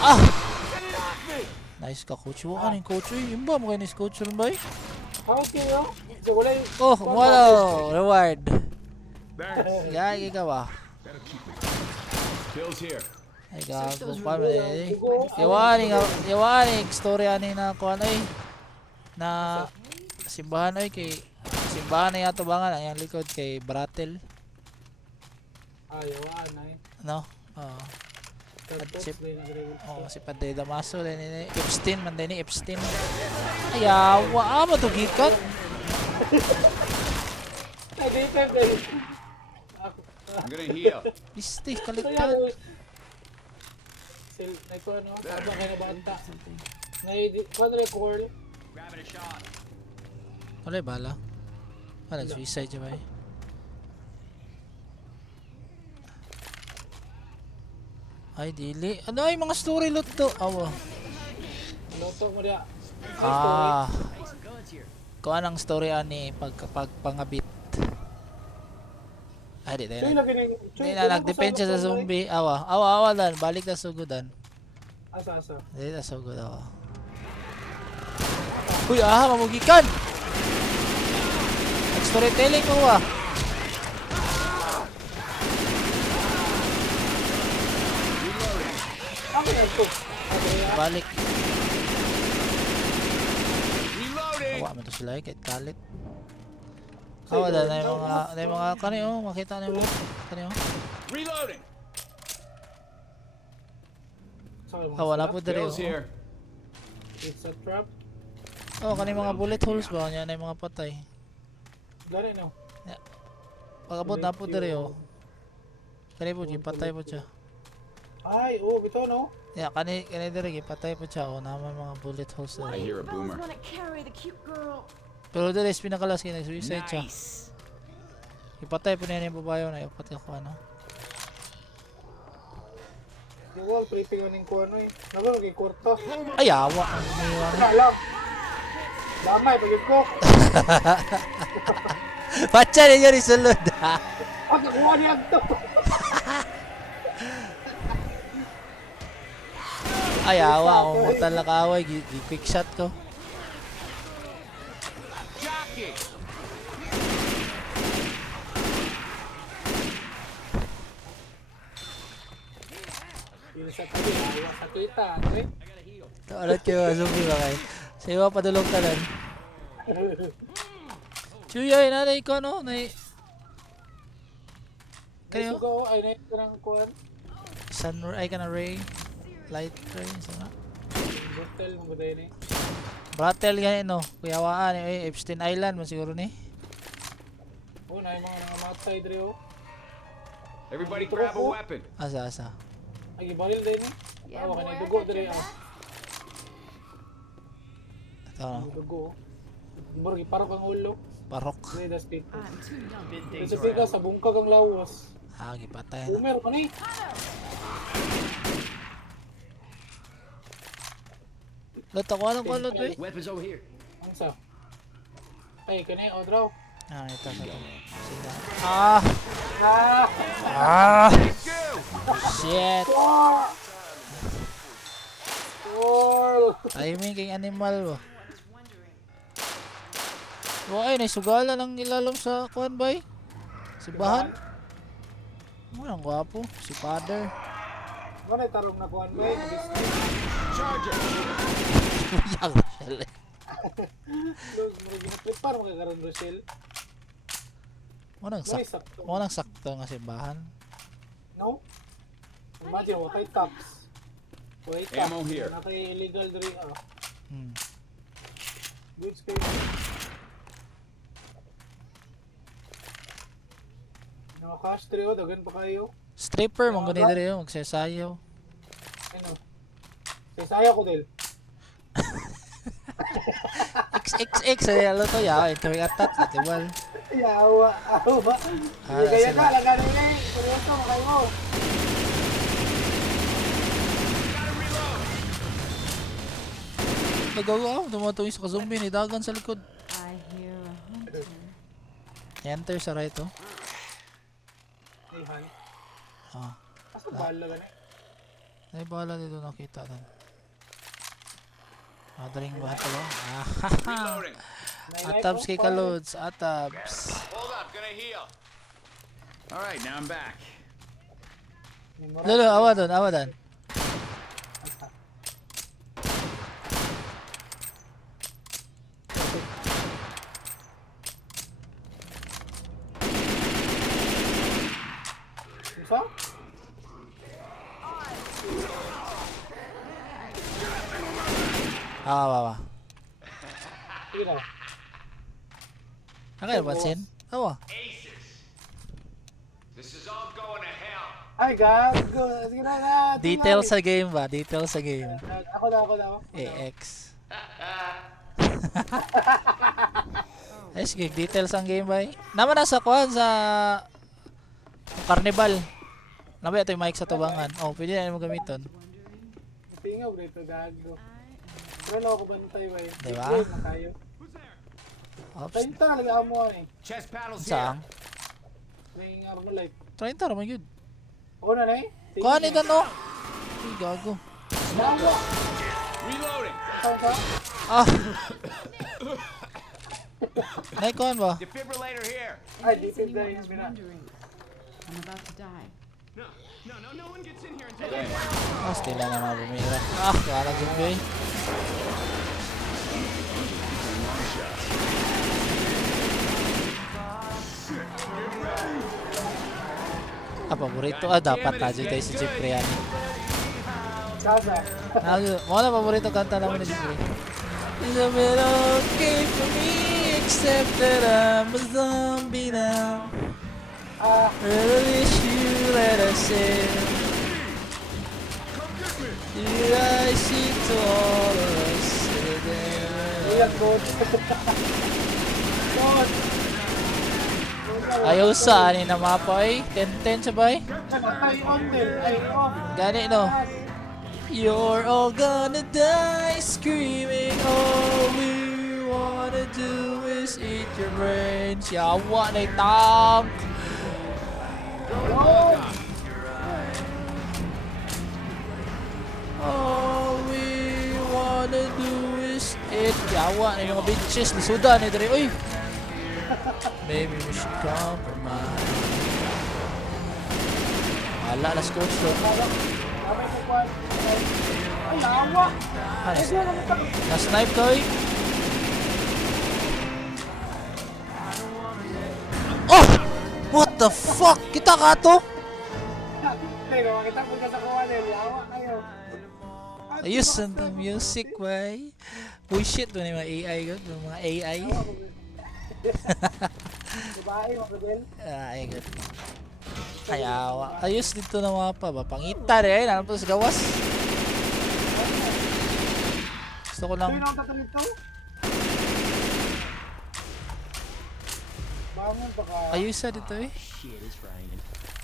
Ah! Nice ka, coach. Ano yung coach? Yung ba? Mukha nice coach rin ba eh? How kayo? So, wala yung... Oh, wala. Reward. There. Gagi ka ba? Pills here. Ay, gago pa ba eh. Yawaning story ani na kuan ay na simbahan ay kay simbahan na yato bangan ang iyang likod kay Bratel, Ayaw, anay. no? Oh, Tapos, Sip. may nag-reveal. oh si Padre Damaso din ni Epstein man din ni Epstein. Ayawa mo to gikan. Ay, di ka, dali. I'm gonna heal. Piste Kaya, kaligtan. like ko ano, habang kayo nabanta. Ngay, kung record, Grabbing a shot. Wala bala. Wala suicide siya ba eh. Ay dili. Ano ay mga story lot to? Awa. loto mo dia. Ah. Kuan ang story ani pangabit. Ay, di Choy na. lagi ni. Di na, nagdepensa sa zombie. Awa dan. Balik na sugudan. Asa. Di na sugod, awa. Uy, mamugikan! Storytelling ko, Ako na ito. Balik. Reloading. Awa man to sila, kahit kalit. Awa dan, na yung mga kani, makita na yung kani, Reloading. Awa na po diri, Bill's here. It's a trap. kani mga bullet holes ba? Kanya na yung mga patay. Gani no. Pagabot na po diri, Kani po, patay po siya. Ay, bito no. Yeah, kani diri, patay po siya, naman mga bullet holes I diri. hear a boomer. want to carry the cute girl. Pero diri, pinakalas kaya nag-suicide siya. Nice. Ipatay po niya yung babayo na ipatay ko, Yung wall, prepping aning ko ano eh. Nago, kay kwarta. Ay, awa. Ang umiwan. Alam. Damay, pagod ko. Pacha ninyo risulod. Ako, kuha niya ito. Ay, awa. Kung mortal na kaaway, quick shot ko. Jockey. Yung sa tabi, awa sa kita. Eh. Ulit kayo, zombie ba kayo? Sa iwa, padulong ka lang. Chuyay, nanay ko, no? Kayo? Sugo, ay na yung kuhan. Ay ka na ray. Light ray. Sana. Hotel, mga tayo na eh. Bratel ganyan, no? Kuyawaan, Epstein Island, man siguro ni. Na yung mga matay dre oh. Everybody grab a weapon. Asa. Ay, ibalil din eh. Yeah, Awa ka boy, na I dugo got dre your oh. back. Ito, no? Dugo oh. Murag, parang kang ulo. Barok. Dre, das people. I'm too young. Kasi pika sa bungkag ang lawas. Gipatay na. Boomer man eh. Lot ako, anong kulot, eh? Weapons over here. Ang sa? Ay, kanay, o draw. Ito sa ito. Ah! Shit! Wall! Timing king animal, ba? Ay, naisugala ng ilalom sa kuhan, bay? Si Bahan? Ang gwapo. Si Father. Ano yung tarong na kuhan ba eh? Charger. Yang Rochelle. Prepare mo kagaroon, Rochelle. Walang sakto nga si Bahan. No? Imagine, wakay taps. Wakay taps. Ammo here. Nakay illegal dre ah. Hmm. Goods kayo. Naka-cash dre oh, dagan pa kayo. Stripper, mong ganito rin yung magsasayaw. Ano? Sasayaw ko del. XXX, ay alo to, ya. Ito yung atat, latibal. Yawa. Hindi kaya sila. ka, lagano yun eh. Seryoso, makay mo. Nagawa, dumatuloy sa ka-zombie, ni dagan sa likod. I hear a hunter. Enter sa right, oh. Ay, han. Ah. Asa bala ka na eh. Ay, bahala dito nakita doon. Madaling ba ito ba? Reloading. Atabs kay Kalods, atabs. Hold up, gonna heal. All right, now I'm back. Lolo, awa doon. Isa? Awa. Sige na. Ang kaya pansin? Awa. Aces. This is all going to hell. Ay, gago. Sige na. Details sa game ba? Details sa game. Ako na. AX. Ay, sige, details ang game ba? Naman nasa kuhan sa Carnival. Nabaya ito yung mic sa tubangan. Oh, pwede na mo gamiton. Pingaw dito, gago. Pero ako bantay ba eh. Diba? Game na tayo. Oops. Tayo talaga mo eh. Chest paddles Saan? here. May Armalite. 30 raman yun. Una na eh. Kuha ni no? Ay, gago. Bawa! Reloading. Saan ka? Ah! Naikuhan ba? Defibrillator here. Ay, In case dito na anyone yung is bina. wondering, I'm about to die. No one gets in here until Ah, still na naman bumira. Ah, kaya na zombie. Ah, paborito. Ah, dapat na dyan tayo si Cipriani. Sasa. Mga na paborito kanta naman ni Jeffrey. It's a bit okay for me, except that I'm a zombie now. Really wish you let us in. Did I see to all of us today? Iyan, good. Good. Ayaw sa ani na mapa eh. 10-10 sabay. Ay, on din. Ay, on. Gani no. You're all gonna die screaming. All we wanna do is eat your brains. Yawa na tank. All we wanna do is eat. Yawa na yung mga bitches. Lisuda ni Dre. Uy. Maybe we should compromise. Wala na scores doon. Kamay ko kwan. Ay, lawa. Ano? Ay, sila naman tayo. Na-snipe ko eh. Oh! What the fuck? Kita ka to? Pero, makita mo ka sa kuwan eh. Lawa kayo. Ayos ang the music, way. Bullshit doon yung mga AI ko. Mga AI. Babae, mga din. Ay, good. Ay, awa. Ayos dito na mapa ba? Pangita rin. Ano po sa gawas? Gusto ko lang. Sino ang tatalito? Bangon pa ka. Ayos sa dito eh.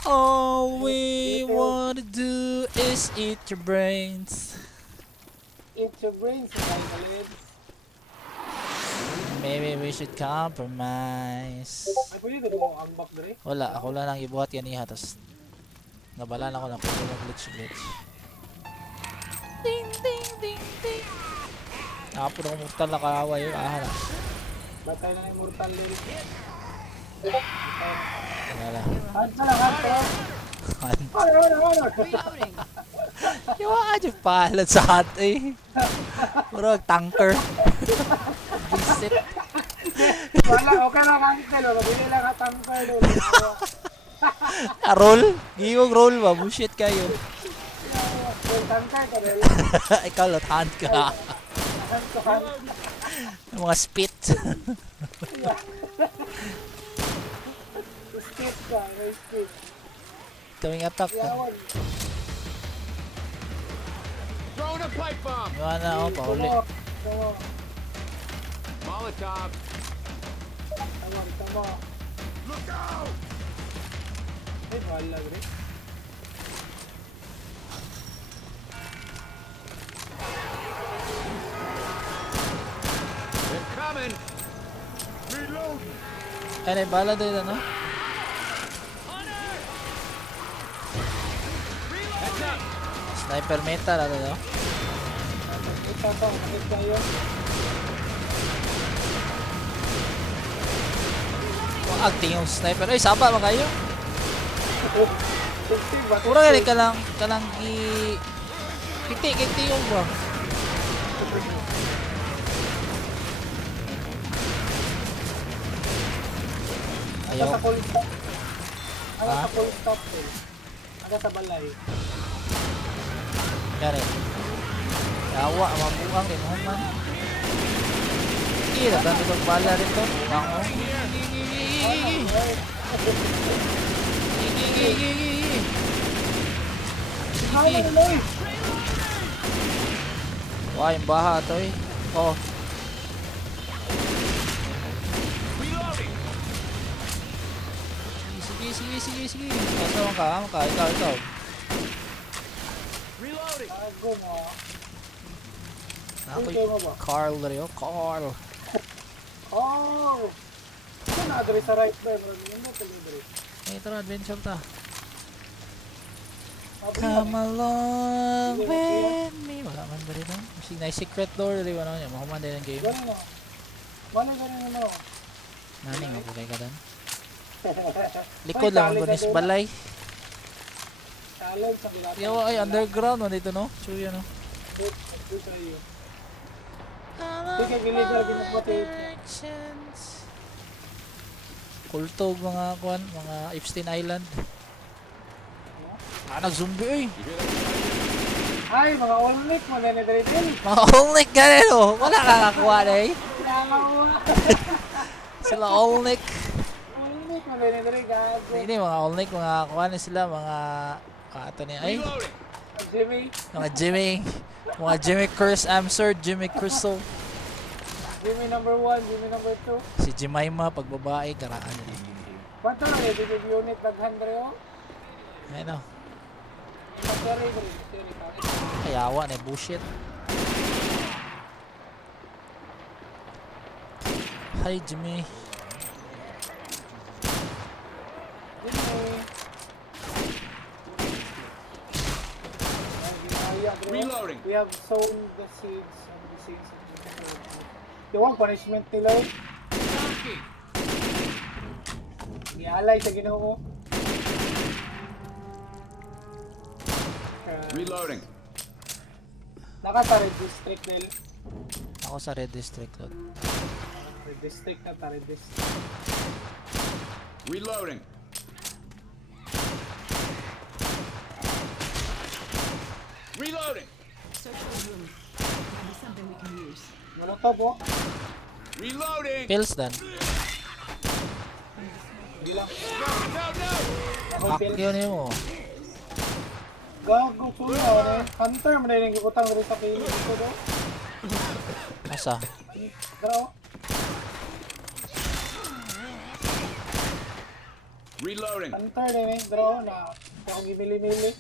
All we wanna do is eat your brains. Eat your brains, mga kalit. Maybe we should compromise. Ay, pwede ko ang ambak dre. Wala, ako lang ang ibuhat kaniha, tapos nabalan ako ng kulo ng glitch. Ding, ding, ding, ding. Nakapo na kumurtal na kaaway yung ahara. Batay na immortal lyric. Wala. Hand ka lang, hand ka lang. Ay, Reloading. Yung mga dyan palad sa hot eh. Puro tanker. Visit. Wala, okay lang ang telo. Mabili lang ka tanker doon. Roll? Giwag roll ba? Bullshit kayo. Tanker ka rin. Ikaw lot-hand ka. Hand to hand. Yung mga spit. Skip ka, may skip. Kaming attack. Yawan. Throwing a pipe bomb. Yung na ako, pauli. Tama. Molotov. Tama. Look out! Ay, wala rin. They're coming. Reload. Ay, bala dito, no? Heads up. Sniper metal, ano, no? Ito pa, bakit tayo? Acting yung sniper. Ay, saba ba kayo? Bakit? Pura ka lang kiti yung ba? Ano Ayaw. sa full stop? Ano Ha? sa full stop eh? Ano sa balay? Gani. Yawa, mabuang rin mo man. Kira, ganito kong bala rin to. Bango. Ano na lang? Wah, yung baha to eh. Oh. Reloading. Sige. Kasama ka. Ikaw. Reloading. Bago na. Ako Okay mo ba? Carl rin oh. Carl. Oh! Ito na, dre sa right ba? Maraming mo tuloy dre. Hey, tara, adventure ta. Sabi Come na, along with me. Wala man ba rin? Kasi na secret door rin ano niya. Mahuman din ang game. Gano'n na. Gano'n na. Nani nga po kayo ka dan? Likod lang ang gunis balay. Challenge sa kilata. Yo, ay underground mo dito no? Chuya no? Sige, gilid na ginapati. Kultog mga kuan, mga Epstein Island. Ah, nag-zombie eh. Ay, mga all-nick mo na nagretin. Mga Olnick ganun oh. Wala kakakuha na eh. Sila Olnick. All-nick mo na nagretin. Gago. Hindi, mga Olnick, mga kuha na sila, mga ato niya. Ay, Reloading. Jimmy. mga Jimmy. Mga Jimmy Curse Amsor, Jimmy Crystal. Jimmy number 1, Jimmy number 2. Si Jemima, pag babae, karaan niya. Quanto lang yung bibig unit nag-100 o? Ayun oh. Sorry. Kayawa na bullshit. Hi Jimmy. Jimmy. Reloading. We have sown the seeds of the seeds of the world. Di ba punishment nila? Ialay sa Ginoo. Reloading. Nakata-red district nila. Ako sa Red District Lord. Red district na ta, red district. Reloading. Reloading. Social room. Maybe something we can use. Ano to po? Reloading. Pills dan. Hindi lang. No. Ako Fuck pills. yun mo. Gago suna. Hunter, man na yung gibutang rin sa pilit ko do. Asa? Draw. Reloading. Hunter din eh. Draw na. Kung gimili-mili.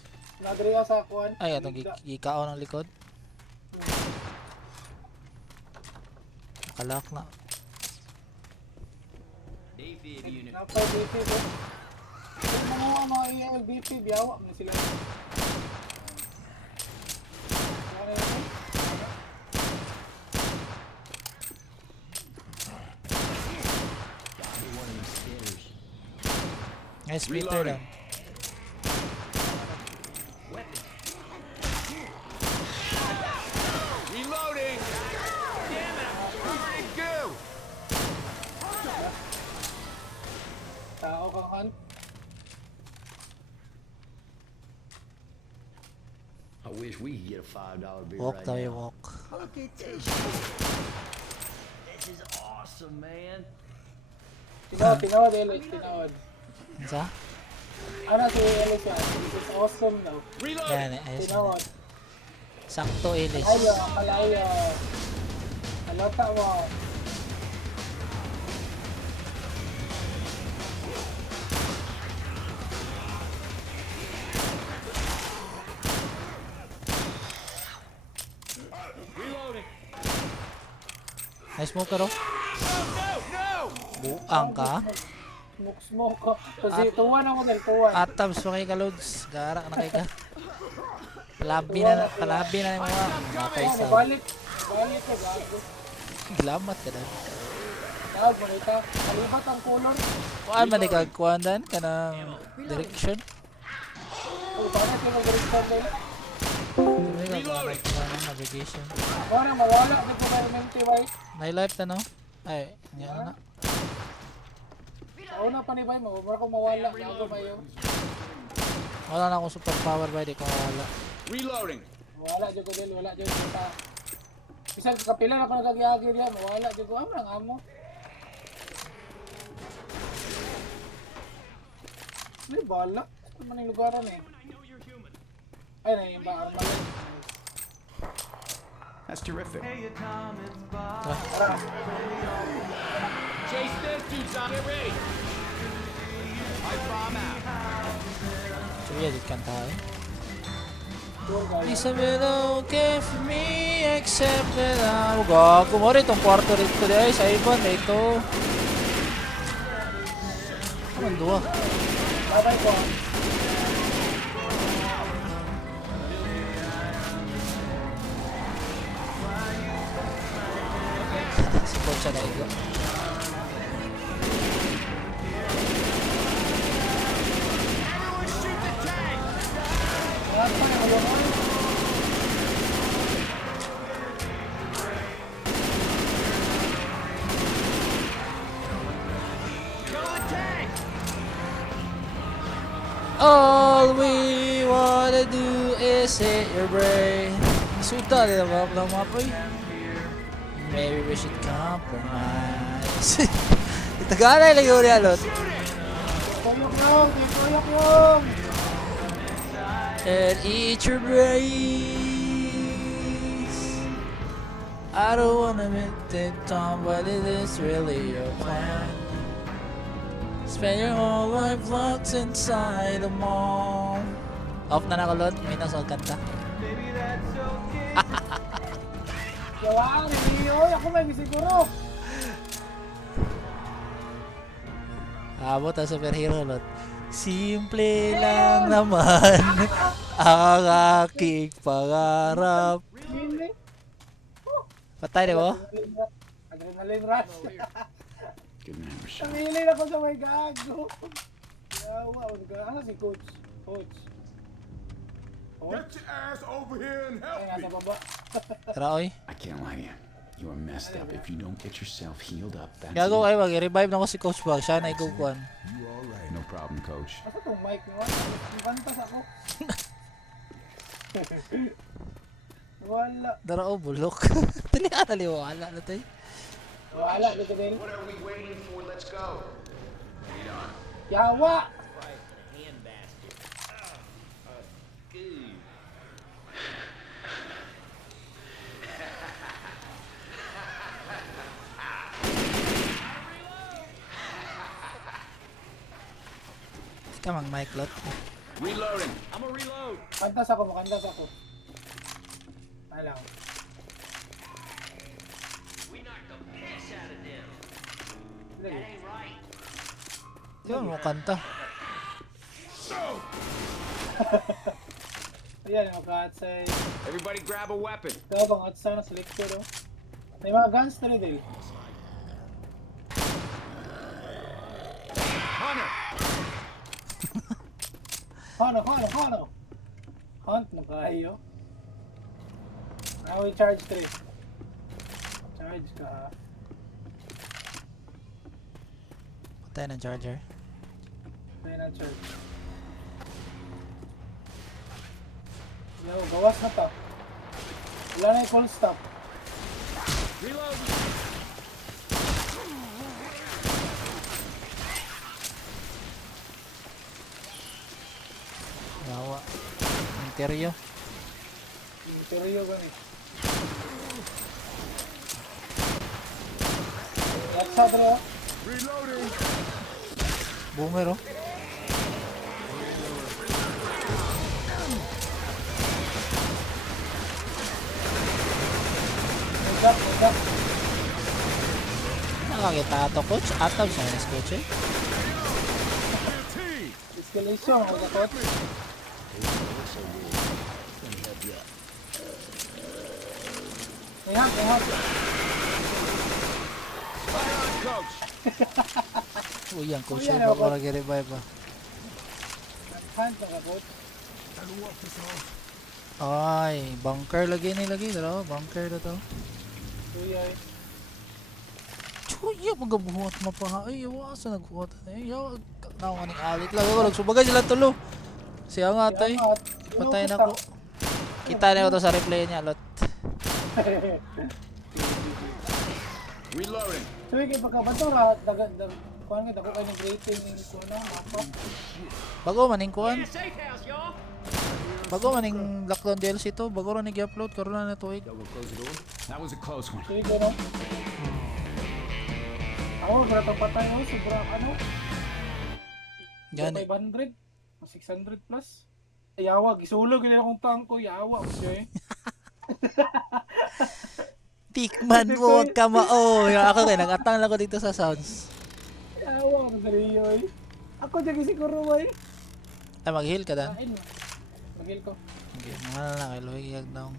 Nadriya sa kuwan. Ay, itong gikao ng likod. Nakalak na. AFib unit. Napay BP do. Kung mga ELBP, biyawa mo sila. Ano yun? Nice Peter Reloading. lang. Reloading. Damn it! Where'd it go? Tao kang hunt. I wish we could get a $5 beer Walk right tayo, now. walk. Look at this. This is awesome, man. Tinawad, Elis, tinawad. Isa? Ano si Elis yan? This is awesome daw. Reloading. Yan, ayos na. Tinawad. Sakto, Elis. Ayo, malayo. Alota mo. Reloading. Nice smoke ka, ro? No. Buang ka. Smoke ko. Kasi tuwan ako din, tuwan. Atabs pa kayo ka, Lods. Garak na kayo ka. Palabi na yung mga matay sa... Balik ko, gago. Glamat ka dan. Tawag mo nito. Kalibat ang color. Kuhaan man ikagkuhan dan ka ng direction. Uy, bakit yung mag-respond din? Hindi ka kuhaan ng navigation. Ako na, mawala. Di ko kayo MTY. May life na no? Ay, nga na. Ako na pa ni Bay, mawala ko mawala. Gago mayo. Wala na akong superpower ba, di ko mawala. Reloading. Wala dyan ko din, wala dyan ko ta. Isang kapilan ako nagagiyagi diyan, wala dyan ko. Amo lang amo. May bala. Ano man yung lugaran eh. Ay, na yung bakar pala. That's terrific. Tara. Chase this dude, John. Get ready. I bomb out. So yeah, dit kanta eh. Tour guys. Isabel, okay for me, except that I'm... Gago mo rin itong kwarto rito dahil sa iban, ito. Ano dua? Sabay ko. Si Coach siya naigo. Everyone shoot the tank! Lahat pa yung ulungan. Go to the tank! All we wanna do is hit your brain. Suta din ang mga pre. Maybe we should compromise. Itaganay lang yun yan, Lot. Tuyok yung. And eat your brains. I don't wanna admit it, Tom, but it is really your plan. Spend your whole life locked inside a mall. Off na nakulot, may nasal kanta. Gawaan, hindi yun. Ako may siguro. Abot ang superhero, Lot. Simple lang naman ang aking pangarap. Hindi. Patay na mo? Adrenaline rush. Good man, Rashad. Namili na ko sa may gago. Yawa. Ano si Coach? Coach. Get your ass over here and help Ay, me. nasa baba. Tara, oy. I can't lie to you. You are messed up. If you don't get yourself healed up, that's Gago it. kayo, mag-revive na ko si Coach Bag. Siya na ikukuhan. No problem, coach. Asa tong mic mo? Ibantas ako. Wala. Dara, oh, bulok. Dali ka, wala na tayo. Wala. Dito din. What are we waiting for? Let's go. Lead on. Yawa. Ika mang mic, Lot. Reloading. I'm a reload. Kantas ako. Makantas ako. Alam. We knocked the piss out of them. That Dali. ain't right. Yan mo kanta. Ayan, makatsay. Everybody grab a weapon. Ito bang atsay na selector, oh. May mga guns na rin, Dale. Hunter. Hano. Hunt mo kayo. Now we charge 3. Charge ka. Patay ng charger. Ito na charge. Yo, gawas na to. Wala na yung full stop. Reload. Yawa. Interior. Pero yun gani. Watch out, bro. Reloading. Boomer, oh. Wake up. Nakakita to, Coach. Ataw siya na Coach, eh. Escalation, ako takot. May hap. Fire on, coach. Uy, ang Coach, Uy, eh. ano Baka ba? nag-revive, ah. Hunt na kapot. Ay, bunker lagi nilagay. Dara, bunker na to. Tuyay. Chuya, magabuhat mo pa ha. Ay, yawa, sa nagbuhat. Ay, yawa, nawa ning alit lang. Ako, nagsubagay sila tulo. Siya nga, tay. Patay na ko. Kita na ko to sa replay niya, Lot. Reloading. So, yung pagkabato ha, kuhan nga, dako kayo ng rating ng kuna, mapa. Bago maning kuan. Yeah, safe house, y'all. Bago maning lockdown DLC to. Bago rin nag-upload. Karoon na tuig. Double close the door. That was a close one. So, yung gano'n. Ako, sobrang patay ako, sobrang ano. Yan. 500, 600 plus. Yawa, gisulog yun akong tangko, yawa. Okay. Pikman mo, wag ka mao. Yung ako rin, nag-atang lang ko dito sa sounds. Yawa, ako sa Rio eh. Ako dyan siguro eh. Ay, mag-heal ka dan. Kain mo. Magil ko. Okay, mahal na kay Luhigag daw.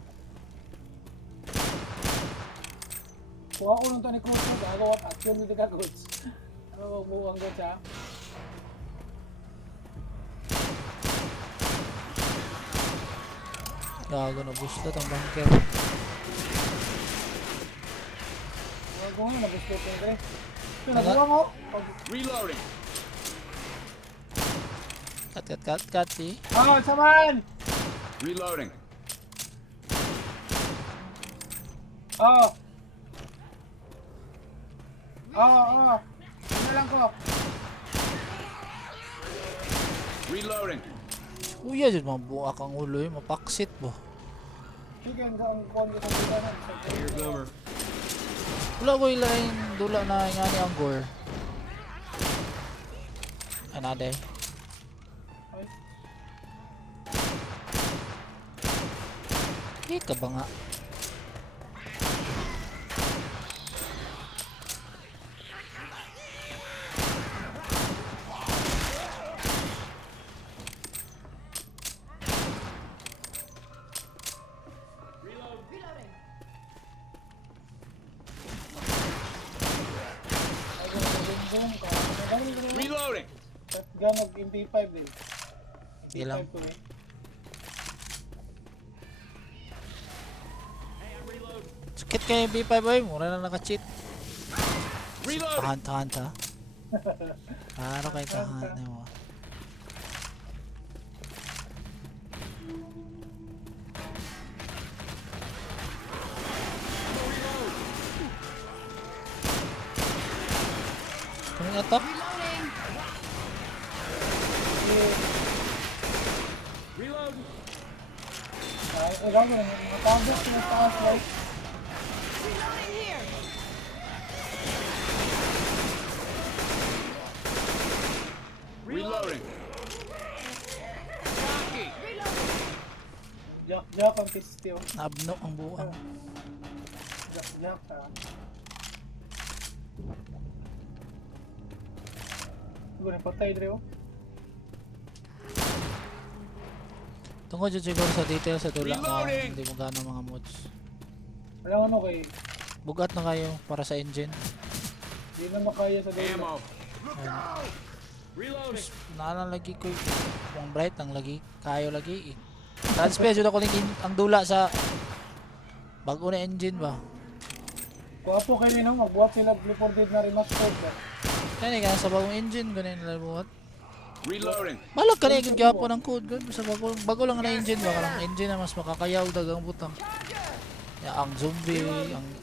Kuha ko nung to ni Coach. Gago what action with the Coach. Ano buwang Coach ha? Gago na gusto tong bunker. Gago nga nagusto ko yung Dre. Ito Wala. nabuwang ko. Reloading. Cut, see? Ah, saman! Reloading. Oh. Oh. Ano lang ko. Reloading. Uya, dyan mabuak ang ulo eh. Mapaksit ba? Sige, ang kon ko sa dila na. Here, Boomer. Wala ko ilain dula na nga ni ang gore. Another. Hit ka ba nga? Reloading. Ganog MP5 din. Ilang? MP5 ko eh. Sakit kayo yung B5 boy. Mura na naka-cheat. Reloading. Tahan ha. Araw kayo tahan mo. Kung ito? Reload. Ay, gago na. Nakatagos ko na taas right. Reloading. Rocky. Jak ang pisti oh. Nabno ang buwan. Jak ha. Siguro na patay Dre oh. Tungkol dyan siguro sa detail sa tula nga. Reloading! Hindi mo gano'ng mga mods. Walang ano kay. Bugat na kayo para sa engine. Hindi na makaya sa dila. Ammo. Reloading. Naalang lagi ko yung bright ang lagi. Kayo lagi eh. Transfer dyan ako ang dula sa bago na engine ba. Kuwapo kayo rin oh. Magbuhat sila reported na remastered ba. Kaya ka sa bagong engine. Ganun nila buhat. Reloading. Balag ka na yung gyapo ng code. Ganun sa bago lang na engine ba. Karang engine na mas makakayaw dagang butang. Ya, ang zombie,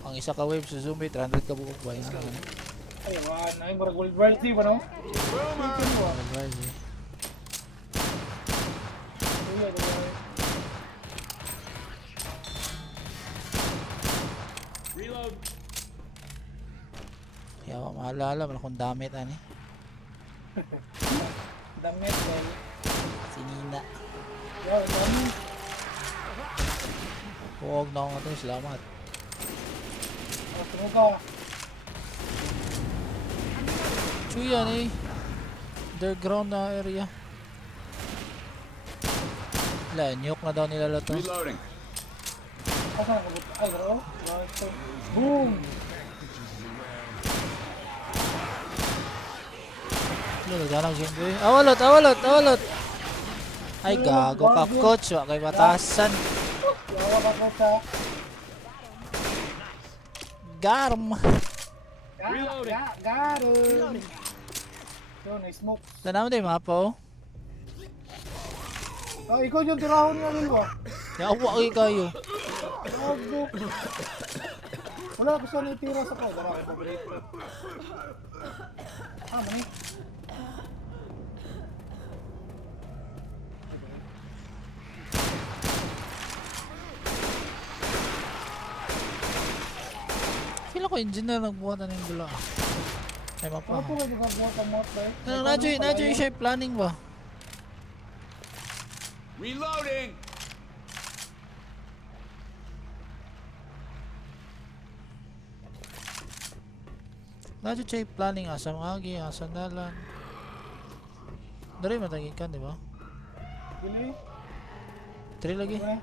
ang isa ka wave sa zombie, 300 ka bukok ba yun? Ay, wan. Ay, murag World War Z ba no? Uy, ay, Reload. Kaya maalala, wala kong damit ani. damit dahil. Sinina. Yeah, dami. Huwag na akong ito, salamat. Ano ka? Chuyan eh. Underground na area. Wala, nuke na daw nila to. Reloading. Asa ka ba? Ay, bro. Boom! Wala, naghanang zombie. Awalot! Ay, gago ka, coach. Wala kay batasan. Yawa ka ko sa... Garm. Reloading. Garon! Yun, na-smoke. Tanaw na yung mapa oh. Oh, ikaw yung tirahon nga rin ba? Yawa kayo. Gago. Wala ko saan itira sa ko. Dara ko paborito. Ah, mani. Feel ako engineer nagbuhat na yung dula. Ay, mapa. Ano po nga di ba buhat ang mot ba? Nadyo yung siya planning ba? Reloading. Nadyo siya planning asam agi, asam dalan. Dari matagin ka, di ba? Gini. Tiri lagi. Ay,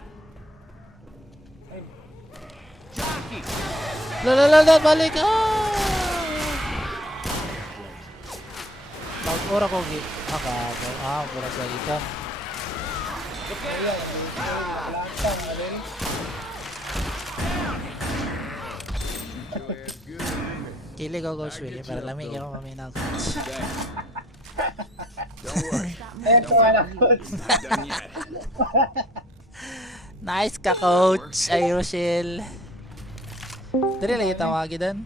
Jockey! La, balik! Mag-ora ko, pura sa ikan. ayan. Lalang na rin. Kili ko, Coach Willie, para lamig ako paminaw. Don't worry. Eto wala, coach. Not done yet. Nice ka, Coach! Ay, Rochelle. Dali lagi tawagi dan.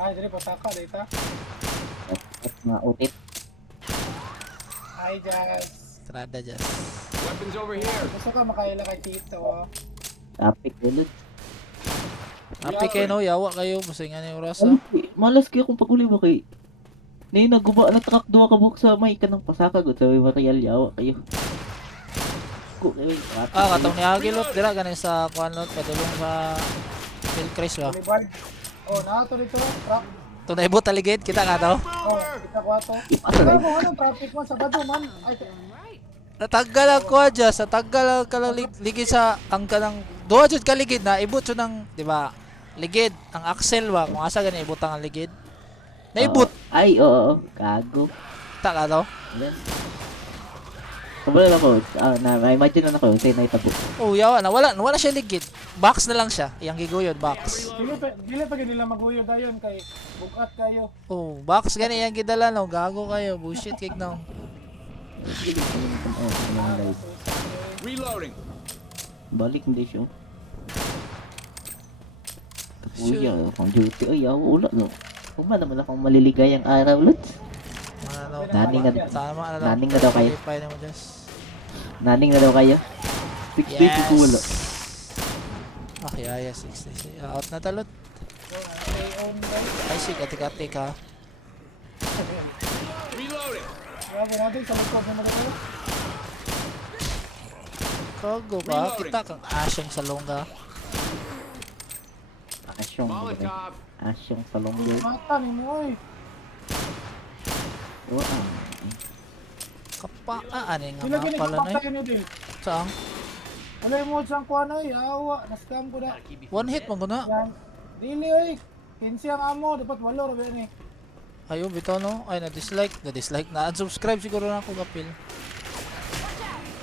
Ay, dali po taka, dito. At mga utit. Ay, Jazz. Strada dyan. Weapons over here. Gusto ka makaila kay Tito, oh. Topic ulit. Happy kayo no, yawa kayo. Busingan yung rasa. Malas kayo kung pag-uli mo kay... Nay, naguba na truck duwa ka buk sa may kanang pasaka ko. Sabi material yawa kayo. Katong ni Agilot. Dira ganin sa Kuanlot. Padulong sa Philcris ba. Volleyball. Oh, nakato dito, truck. Ito na ibot taligid. Kita nga to. Oh, kita ko ato. Ipasa Ano na. mo, anong traffic mo sa Bado, man? Ay, Natanggal ako dyan. Sa tanggal ka lang ligid sa... Ang kanang... Doon dyan ka ligid na. Ibot yun ng... Di ba? Ligid. Ang axle ba? Kung asa ganin ibot ang ligid. Naibot. Ay, oo. Gago. Kita ka to. Yan. Kabala lang ko. Na-imagine na ako. Say na itabo. Oh, yawa na. Wala siya ligid. Box na lang siya. Iyang giguyod. Box. dili pa nila maguyod ayon kay bukat kayo. Oh, box gani iyang gidala no. Gago kayo. Bullshit cake no. Reloading. Balik hindi siya. Uy, akong duty. Ay, wala no. Kung ba naman akong maliligayang araw, Lods? Ano, Naning na, sama na lang. naning na daw kayo. Qualify na mo dyan. Naning na daw kayo. 6 days Yes. ko wala. Ah, yeah, 60. Out na talot. Stay on guys. Ay, sig, atik-atik ha. Reloading. Grabe natin sa likod na mga Kago ba? Kita kang asyong sa longga. Asyong. Molotov. Asyong sa longgo. mata ni mo oy. Wow. Kapaan nga Sila nga gini pala na kapatay ni din. Saan? Wala mo sang kuan oy, awa, na-scam ko na. One hit mo na. Yan. Dili oy. 15 ang amo, dapat 8 ra ni. Ayun, bitaw no. Ay, na-dislike. Na-dislike na. Unsubscribe siguro na ako kapil.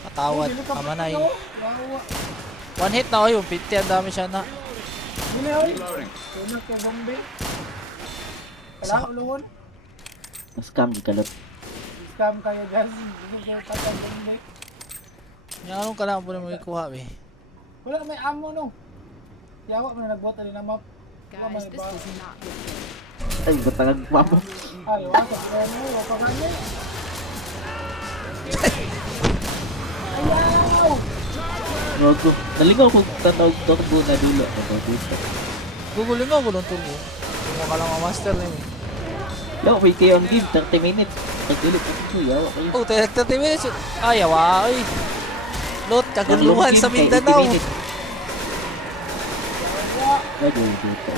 Patawad. Amanay. Awa. One hit na oy. 50 ang dami siya na. Dili oy. Reloading. Tunog kay Bombe. Sa- Kala ulungon. Na-scam di kalot. Scam kayo guys. Dili kayo patay Bombe. Yung anong kailangan po na magkuha eh. Wala may amo no. Yawa mo na nagbuhat ali na map. Guys, this does not look good. Ay, batang nagpapa. Ay, wala sa ano, wala pa gani. Ayaw! Gago. Nalingaw ko tatawag to ko na dulo. Gago. Guguling ako ng turbo. Kung ka lang ang master na yun. Yo, wait kayo on game. 30 minutes. Pag-ulit ako. Yawa kayo. Oh, 30 minutes. Ay, awa. Ay. Lot, kaguluhan sa Mindanao. Gago dito.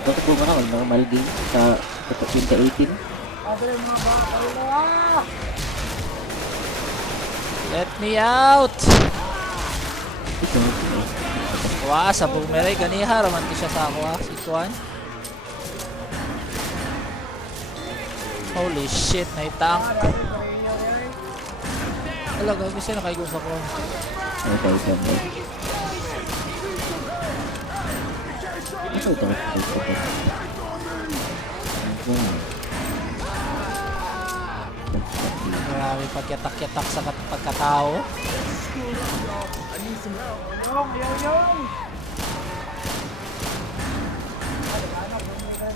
Ito ko ba ako normal game sa 2018? Sabi yung mga baka, ah! Let me out. Ito. Wah, sa boomerang ganiha. Raman ko siya sa ako ha. Si Tuan. Holy shit, may tank. Wala, gago siya nakaigos ako. Okay, okay. Ito ito. Grabe pagkatak-yatak sa pagkatao. Yung!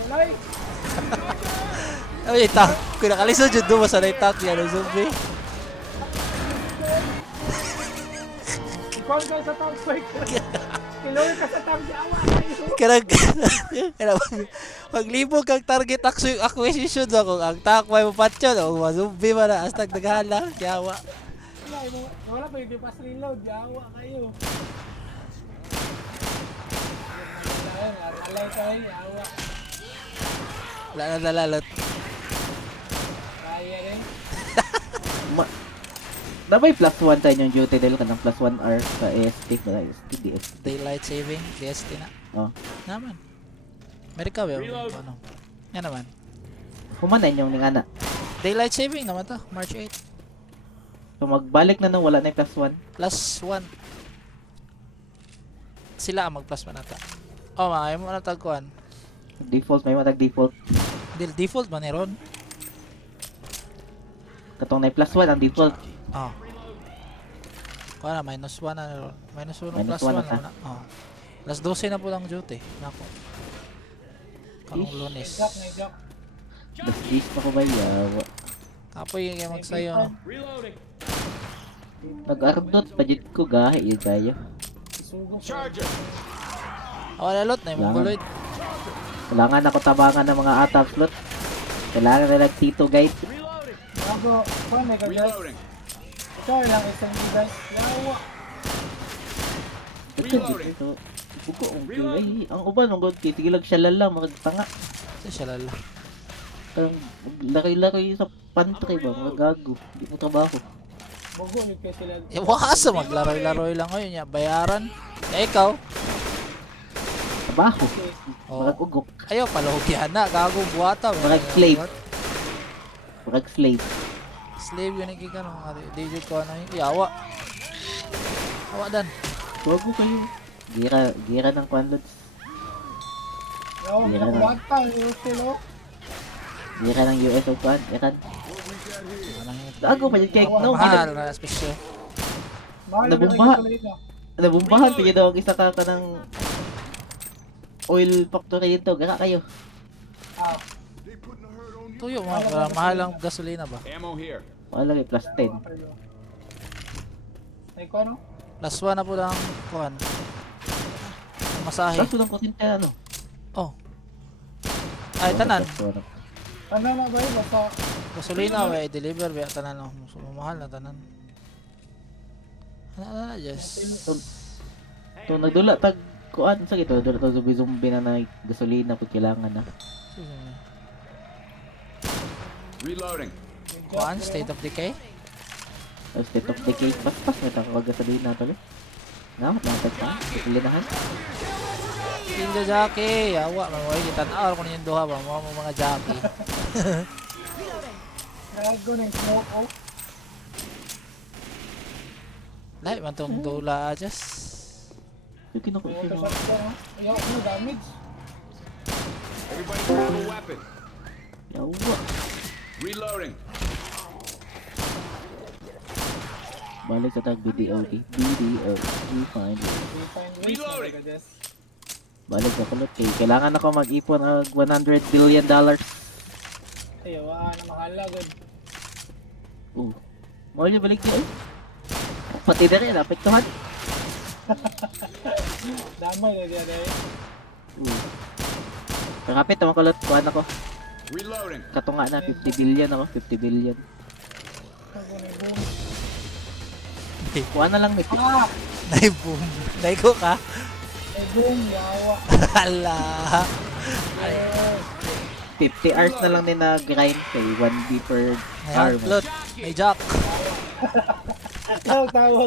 Lalay! Ay, tank. Kung nakalisod yun doon, masanay tank yan. Ang zombie. Ikaw ka sa tank, Spike! Kiloy ka sa tank, yawa kayo! Karag paglibog kang target acquisition ako ang tank may mapatyon o mazumbi man na hastag naghala yawa. Wala pa yung pass reload, yawa kayo! Alay kayo, yawa! Wala na nalalot. Kaya rin. Dabay plus 1 sa inyong duty dahil ka ng plus 1 hour sa AST ba? AST, DST. Daylight saving, DST na. Oh. Naman. Amerika ba yung ano? Yan naman. Human na inyong ningana. Daylight saving naman to, March 8. So magbalik na nung wala na yung plus 1. Plus 1. Sila ang mag plus 1 nata. Oh, may mo na tagkuan. Default, may matag default. Default man ni ron. Katong na yung plus 1 ang default. Oh. Kuha na, minus 1 na ron. Minus 1 Minus plus 1 1 na na. Oh. Plus 12 na po lang duty. Nako. Kanong Ish. lunes. Jack. Plus 10 pa ko ba yawa. Kapoy yung magsayo no. Reloading. Nag-ardot pa dito ko gahe yun tayo. Isugo ko. Charger. Oh, lalot na yung mongoloid. Kailangan ako tabangan ng mga atap slot. Kailangan nila Tito guide. Reloading. Bago, paano ka guys? Reloading. Ikaw lang isang guys. Yawa. Reloading. Ito. Buko ay ang uban ng god kay sige lang siya lala magtanga. Ito siya lala. Ang laki-laki sa pantry ba mga gago. Hindi mo trabaho. Bago yun kayo sila. Wasa maglaroy-laroy lang ngayon ya. Bayaran. Eh, ikaw. Trabaho. Oh. Mga ugok. Ayaw, palahugyan na. Gago buwata. Mga slave. Mga slave. Slave yun yung kika nung DJ ko ano yun. Yawa. Yawa dan. Bago kayo. Gira ng kwanlods. Yawa, Gira na. bata. Yung sila. Gira ng US o kwan. Iran. Anong Gago pa yung cake. No, mahal na special. Mahal na Nabumba. rin ito. Nabumbahan pa daw ang isa ka ng oil factory ito. Gara kayo. Ah, Tuyo, mahal ang gasolina ba? Ammo here. Wala lang plus 10. ay ko ano? Plus 1 na po lang kuhan. Masahe. Kaso lang kusinta ano. Oh. Ay, tanan. Ano na ba yun? Basta, Gasolina ba i-deliver ba tanan no. So, mahal na tanan. Ano just. So nagdula tag kuan sa gito dula tag zombie na na gasolina pag kailangan na. Reloading. Kuhan, State of Decay. State of decay pas na ta kag gasolina to le. Na matag ta. Pilinahan. Kinda Jackie, yawa maway kita na ko yung duha ba mo mga Jackie. gago na yung smoke oh. Lahi man tong dula just. Yung kinako Ito sino. shotgun oh. Ayaw ko na damage. Everybody grab a weapon. Yawa. Reloading. Balik sa tag BDOD. BDOD. Fine. We find ways na Reloading. talaga, Jess. Balik sa kulot kay kailangan ako mag-ipon og $100 billion. Ayaw, na makalagod. Mahal niya balik niya eh. Pati na rin, apektuhan. Damay na diya dahil. Kakapit, tumakulot, kuhan ako. Reloading. Katunga na, 50 billion ako, 50 billion. Gago na yung boom. Kuha na lang, may Ah! Nay boom. Nay ko ka. May boom, yawa. Hala. 50 hours na lang din na grind kay 1B per May hour. handlot. May jack. Tawag mo.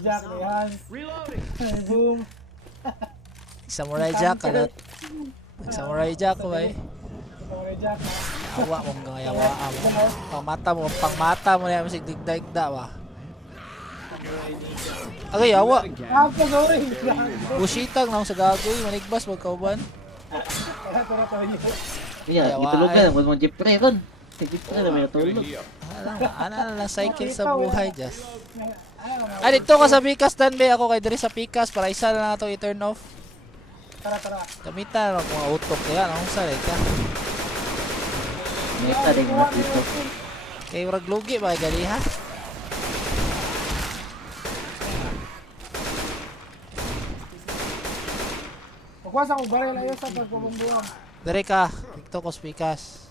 Jack ni Hans. Reloading. May boom. Samurai jack kalot. Samurai jack ko eh. Ito may Jack ha. Awa mong gayawa mo. Pangmata mo na yung sigdigda ba. Agay awa. Apa gawin? Bushitag na sa gagoy, manigbas magkauban. Tara tayo. Kaya, Ayaw, itulog ay. na, huwag mong Jeffrey ron. Si Jeffrey na may natulog. Here. Ano lang cycle sa buhay just. Ayaw, Ay dito ka sa Pikas dan be ako kay diri sa Pikas para isa na nato i-turn off. tara. Gamitan mo mga utok kaya nang sa ka. May taring mga dito. Kay urag lugi ba gali ha? Pagkuha ko baril ayaw sa pagpapambuang. Diri ka, dito ko sa Pikas.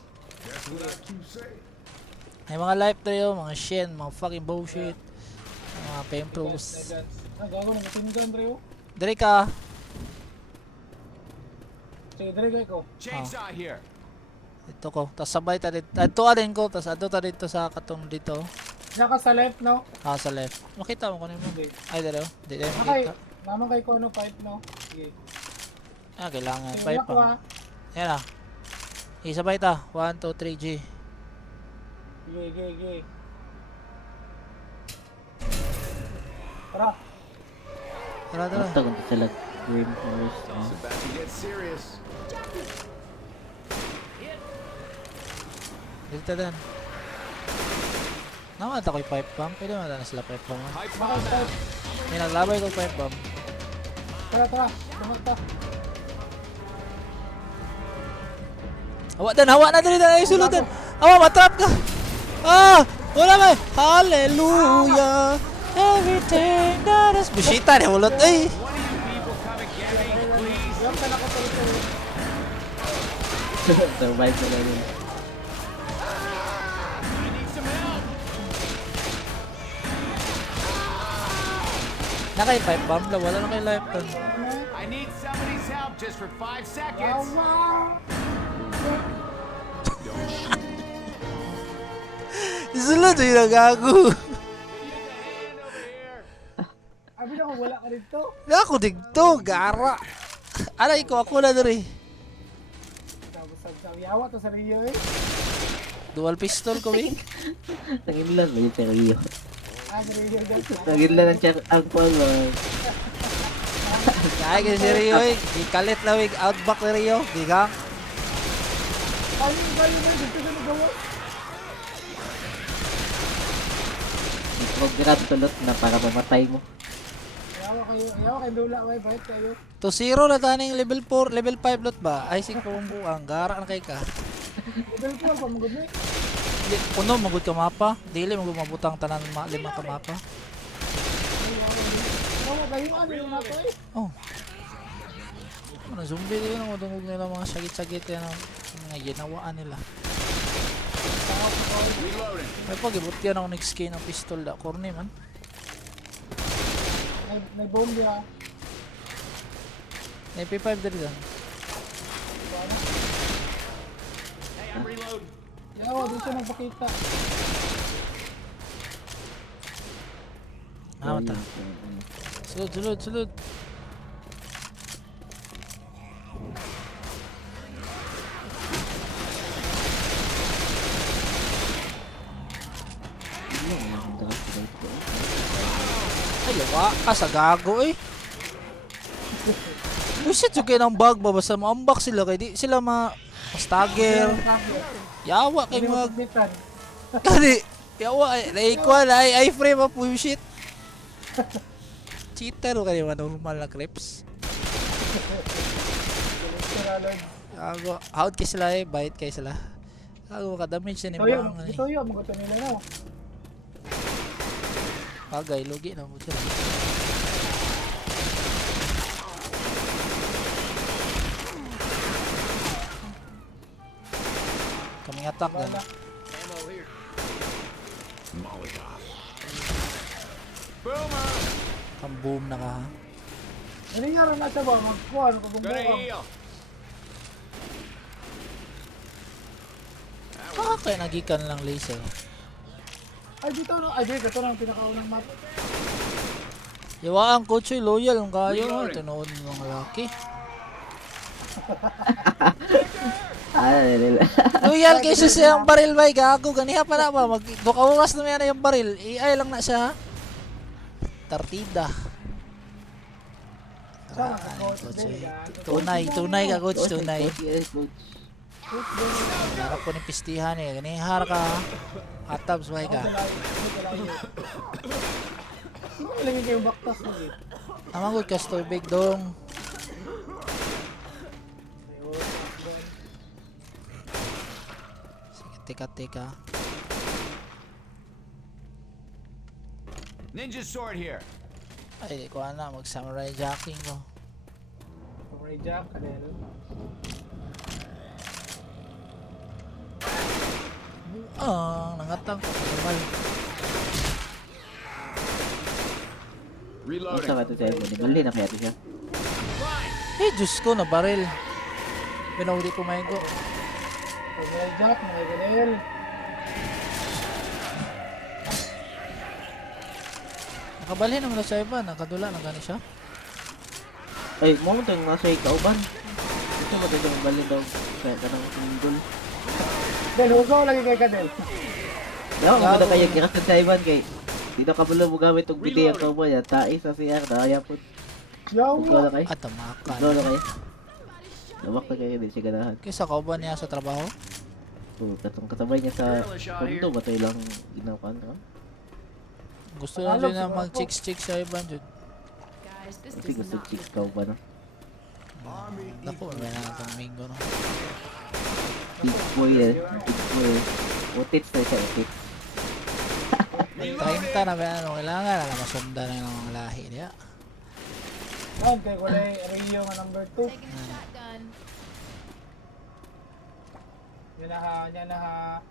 Ay mga life trail, mga shin, mga fucking bullshit. Mga pimples. Gago na matindan bro. Diri ka. Sige, dali ko. Chainsaw here. Dito ko. Tas sabay ta dito. Adto alin ko, tas adto ta dito sa katong dito. Naka sa left, no? Ah, sa left. Makita mo kunin mo. Hindi. Ay, dalaw. Hindi tayo Okay, makita. naman kay Kono pipe, no? Sige. Ah, kailangan. Sige, 5 ako, pa. ah. Yan ah. Isabay ta. 1, 2, 3, G. Sige. Tara. Tara. Basta kung sila Green Forest. It's about to get serious. Dito dan. Naman ako'y pipe bomb. Pwede naman na sila pipe bomb. Pipe Bakit bomb pipe? out. May naglabay ko pipe bomb. Tara. Lumakta. Hawa na dali na. Ay, sulutan. Awa, matrap ka. Ah! Wala ba? Hallelujah. Everything that is... Bushita na ulot. Ay! One of you people come and get me, please. Yung ka nakatuloy. Survive na lang yun. I need some help. Nakay pipe bomb la. Wala na kay life doon. I need somebody's help just for 5 seconds. Sulod yung nagago. Hand over here. Abi na kung wala ka dito. Ako digto. Gara. Aray ko. Ako na diri. Tapos sa yawa to sa Rio eh. Dual pistol ko eh. Nanginlan ba yung Cherry? Ah, sa Rio guys. Nanginlan ang Cherry. Ang polo. Kaya kasi si Rio eh. Ikalit na wig. Outback ni Rio. Gigang. Ano dito sa nagawa? Mag-grab tulot na para mamatay mo. Yawa kayo dula. Wait, bait kayo. 2-0 na taning level 4, level 5 lot ba? Ay, sig po buang. Gara na kay ka. Level 4 pa, magod na eh. Di, puno, magud ka mapa. Dili, magud mabutang tanan 5 ka mapa. Yawa kayo, ano yung mga to eh. Oh. Ano, zombie din ang madungog nila mga sagit-sagit yan ang mga ginawaan nila. Reloading. May pag-ibot yan ako nag-skin ng pistol da. Corny man. May bomb nila. May P5 dali lang. Hey, I'm reloading. Yawa, dito nagpakita. Ah, mata. Sulod. Ay, lawa ka sa gago eh. Bullshit yung kayo ng bag ba? Basta ma-unbox sila kaya di sila ma-stagger. Yawa kay Hindi mo mag... pagkitan. Kani, yawa ay frame up bullshit. Cheater o kayo normal na creeps. Yago, out kay sila eh, bite kay sila. Yago, ka-damage na ni mga eh. Ito yun, maguto nila na. Bagay, lugi na mo sila. Kaming attack na. Ammo here. Molotov. Boomer. Ang boom na ka ha. Ano nga rin nasa ba? Magkuha, ano Gonna kagumbukan. heal. Kaya nagikan lang laser. Ay, dito no. Ay, dito. Ito na ang pinakaunang map. Yawa ang coach ay loyal ang kayo. Tinood ng mga laki. Loyal kaysa siyang baril ba? Gago, ganiha pa na ba? Dukawas na yan yung baril. AI lang na siya. Tartida. Saan ang coach? Coach eh. Tunay ka coach, tunay. Yes, coach. Harap ko ng pistihan eh. Ganihar ka. Atabs ba ka? Sino ilagay kayong baktas mo eh? Amang good ka tubig dong. Sige, teka. Ninja sword here. Ay, di ko na. Mag-samurai jacking ko. Samurai Jack, kanel. Nangatang ko. Normal. Reloading. Basta ka ito sa'yo. Mali na kaya ito siya. Eh, Diyos ko, na baril. Pinauli ko may go. Samurai Jack, mga kanel. Nakabalhin naman na sa iba, nakadula na gani siya. Ay, mo mo tayong nasa ikauban. Ito mo tayong bali daw sa kanang single. Del, hugaw lagi kay Kadel. Daw, mo kayo kirasan sa iban kay dito ka bulo mo gamit og BD ang cowboy at tae sa CR na aya po. Go Yawa. na kay. At tamakan. Go na kay. Lawak na kayo din siya ganahan. Kaysa ka ba niya sa trabaho? So, katong kasabay niya sa kondo ba tayo lang ginawan ha? Gusto na din na mag-chicks-chicks sa iba dyan. Guys, this Kasi does gusto not chicks ka ba na? Naku, may na itong mingo no. Big boy eh. Big boy. Utits na siya, utits. 30 na ba ano kailangan na masundan na ng mga lahi niya. Man, kay kulay Rio nga number 2. taking a shotgun. Yan na ha.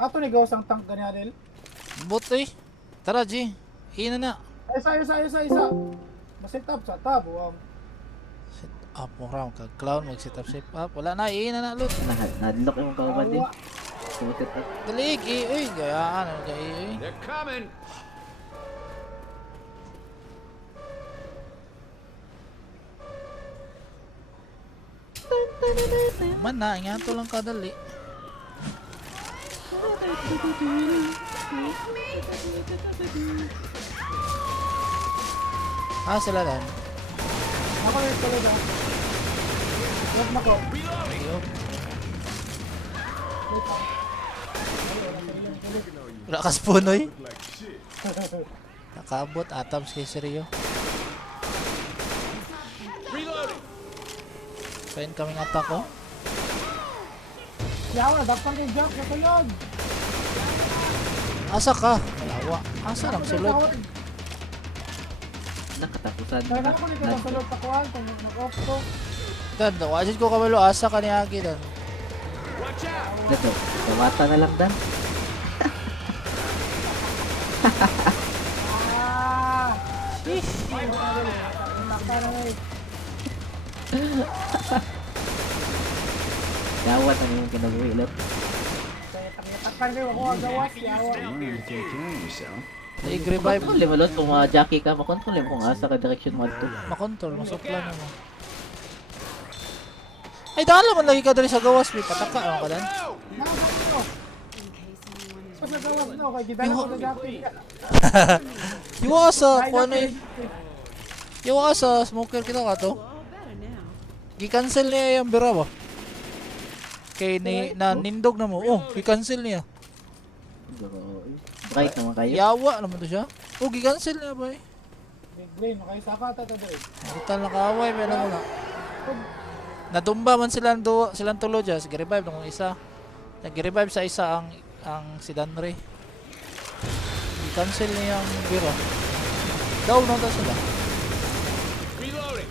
Ato ni gawas ang tank gani Adel. Butoy. Tara G. Ina na. Ay, isa. Masit up sa tab. Wow. Set up mo round kag clown mag set up. Wala na ina na lut. Nadlock yung kauban din. Sumatit na. Dalig uy gayaan gay. They're coming. Man na nga to lang kadali. Ah, sila dan. Ako rin talaga. Love na ko. Yo. Rakas punoy. Nakabot atam kay Seryo. Reloading. Kain kaming attack ko. Yawa, dapat kay Jack na tulog. Asa ka? Lawa. Asa lang sulod. Nakatapusan. Kaya na ako nito sa tulog sa kuwan. Kung mag-off ko. Dan, wajid ko kabalo asa ka ni Agi dan. Watch out. Ito, kawata na lang dan. Gawat ang yung kinabuhilap. Takpan kayo ako ang gawas. Yawa. I-revive. Kontrol mo lot kung jockey ka, makontrol mo kung asa ka direction mo to. Makontrol, masuklan mo. Ay, daan naman lagi ka dali sa gawas, may pataka ano ka dan. Sa gawas no, kay gidala ko na Jack. Yung asa, kung ano eh. Yung asa, smoker kita ka to. Gi-cancel niya yung bira ba? Kay na nindog na mo. Oh, gi-cancel niya. Bright naman kayo. Yawa naman to siya. Oh, gi-cancel niya ba eh. Big brain, makaisaka ta ta dre. Butal na kaaway, meron mo na. Natumba man silang tulo dyan. Sige-revive nung isa. Nag-revive sa isa ang si Danre. I-cancel niya ang biro. Down na to sila. Reloading.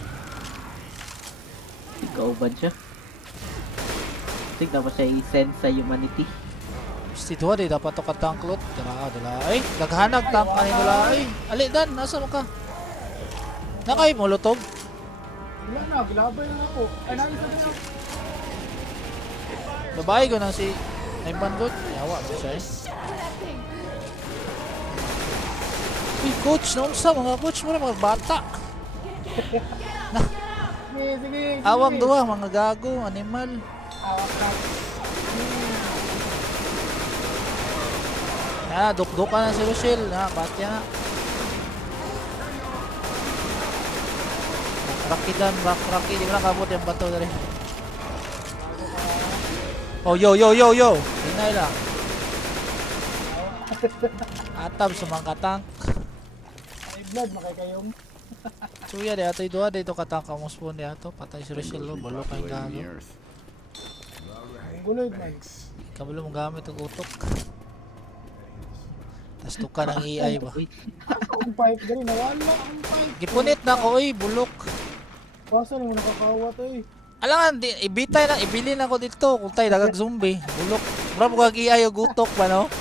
Ikaw ba siya? Tignan mo siya i-send sa humanity. Dito di dapat to katangklot. Dala ay. Naghanag tank ani dala ay. Ali dan, nasa mo ka? Nakay molotov. Wala na, gilabay na ako. Ay, naisa na ako. Babae ko na si Naimandot. Yawa mo siya eh. Uy, coach, naunsa mga coach mo na mga bata. Sige. Awang duwa, mga gago, animal. Awak na. Dukdukan na si Rochelle. Batya na. Rakidan, Raki. Di mo nakabot yung bato na rin. Oh, yo. Hinay lang. Atab sa mga katang. Ay, blood, makikayong. Suya, di ato idua. Dito katang kamuspon di ato. Patay si Rochelle. Balo kayong gago. Ang guloy, man. Kabalo mong gamit ang utok. Tas tuka ng AI ba? Ang pipe, gani, nawala ang pipe. Gipunit na ko, uy, bulok. Kaso na mo nakakawa to eh. Alangan, ibitay na, ibili na ko dito. Kung tayo dagag zombie, bulok. Bro, kag AI yung utok ba, no?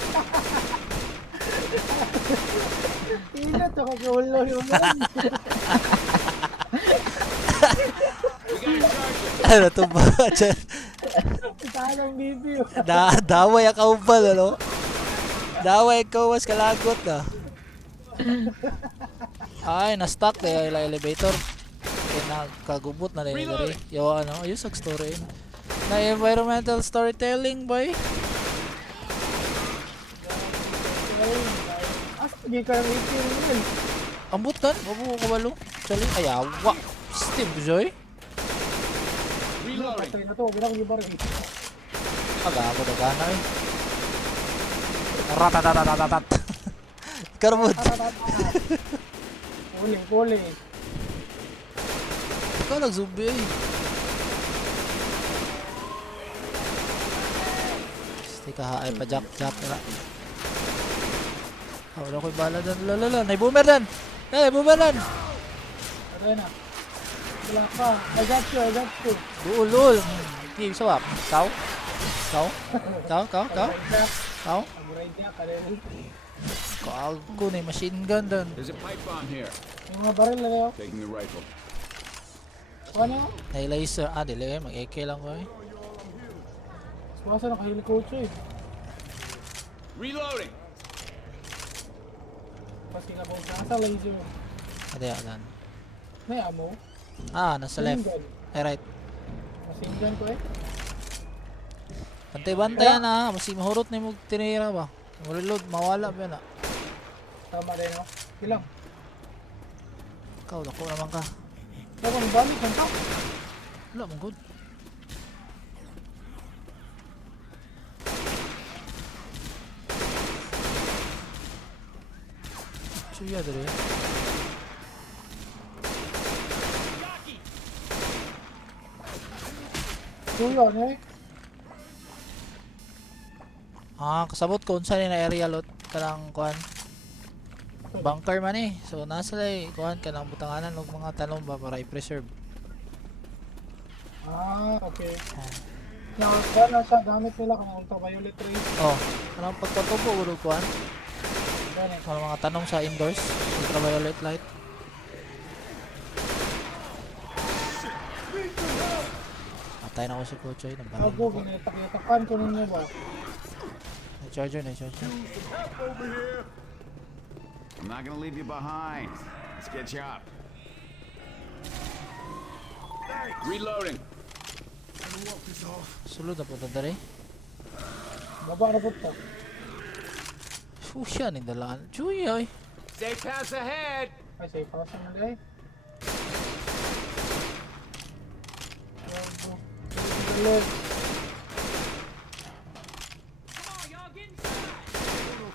Ingat ako kaulo yung man. Ano to ba? Tanong bibi. Daway ang kaubal, ano? Daway ang kawas kalagot na. Ay, na-stuck kaya ila elevator. Kaya nakagubot na rin dali. Yo, ano, ayos ang story. Na environmental storytelling, boy. Hindi ka lang 18 yun. Ambot kan, mabuo ka balo. Actually, ayawa. Steve Joy. Reloading. Patay na to, ginang gibar eh. Agamo na gana eh. Ratatatatat. Karmod. Puli. Ikaw nag-zombie eh. Stay ka ha, ay pa jack na. Wala ko'y bala dan. Lala, nay boomer dan. Nay boomer dan. Patay na. Wala ka. I got you. Lul. Hindi, sawap. Kau? Aburay niya, kalero. Kago na yung machine gun dan. There's a pipe bomb here. Yung mga baril na yun. Taking the rifle. Ano? Nay laser. Dili mag-AK lang ko eh. Suwasa na kahilikotso eh. Reloading. Kasi nga po, nasa laser. Yan. May amo. Nasa left. Machine gun. Ay, right. Machine gun ko eh. Bantay-bantay na. Masi mahurot na yung tinira ba. Reload, mawala ba na. Tama rin no? Ilang. Ikaw, lako naman ka. Tama, balik ang top. Wala mong good. Suya dali. Tuyo, eh. Kasabot ko unsa ni na area lot kanang kuan. Bunker man eh. So nasa lay kuan kanang butanganan og mga tanong ba para i-preserve. Okay. Now, gana siya, gamit nila kung ultraviolet rays. Kanang pagkatubo gud kuan. Ganit. Kanang mga tanong sa indoors, ultraviolet light. Patay na ko si Kochoy ng bahay. Ako, ginitak-yatakan ko ninyo ba? Charger. Over here. I'm not gonna leave you behind. Let's get you up. Reloading. Sulod na po dali. Baba na po ito. Siya ning dalaan. Chuy ay. Safe pass ahead. Ay, safe house na guys.